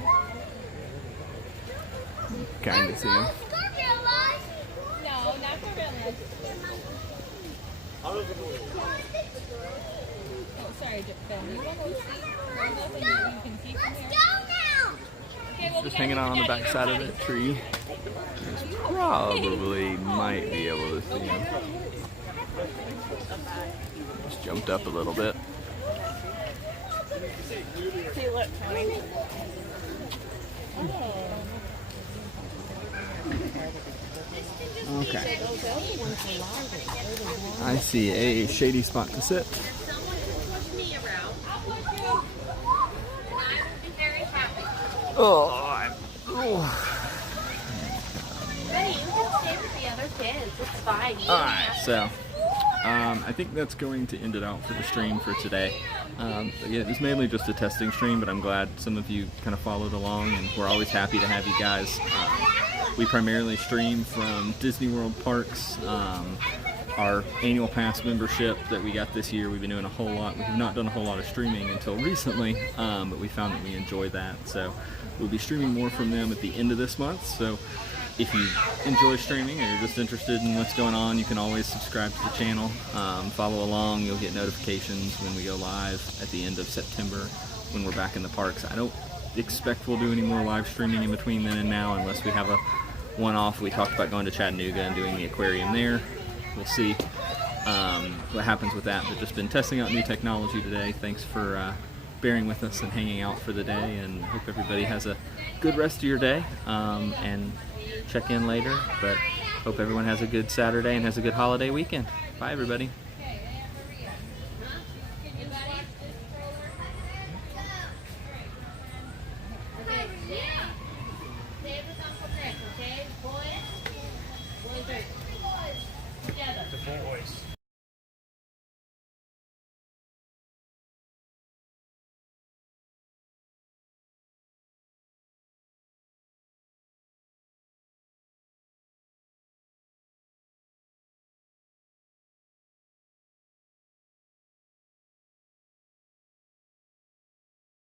kind to see them. No, not gorillas. Oh, sorry, Phil. You want to see? There's nothing that you can see from here. Okay, well, Just hanging out on the back side of that tree. Probably might be able to see him. Just jumped up a little bit. See, look, Tony. Okay. I see a shady spot to sit. Oh, Betty, you can stay with the other kids. It's fine. Alright, so I think that's going to end it out for the stream for today. Yeah, it's mainly just a testing stream, but I'm glad some of you kind of followed along, and we're always happy to have you guys. We primarily stream from Disney World parks. Our annual pass membership that we got this year, we've been doing a whole lot. We have not done a whole lot of streaming until recently, but we found that we enjoy that. So we'll be streaming more from them at the end of this month. So if you enjoy streaming or you're just interested in what's going on, you can always subscribe to the channel. Follow along. You'll get notifications when we go live at the end of September when we're back in the parks. I don't expect we'll do any more live streaming in between then and now unless we have a one-off. We talked about going to Chattanooga and doing the aquarium there. We'll see what happens with that, but just been testing out new technology today. Thanks for bearing with us and hanging out for the day, and hope everybody has a good rest of your day, and check in later, but hope everyone has a good Saturday and has a good holiday weekend. Bye everybody.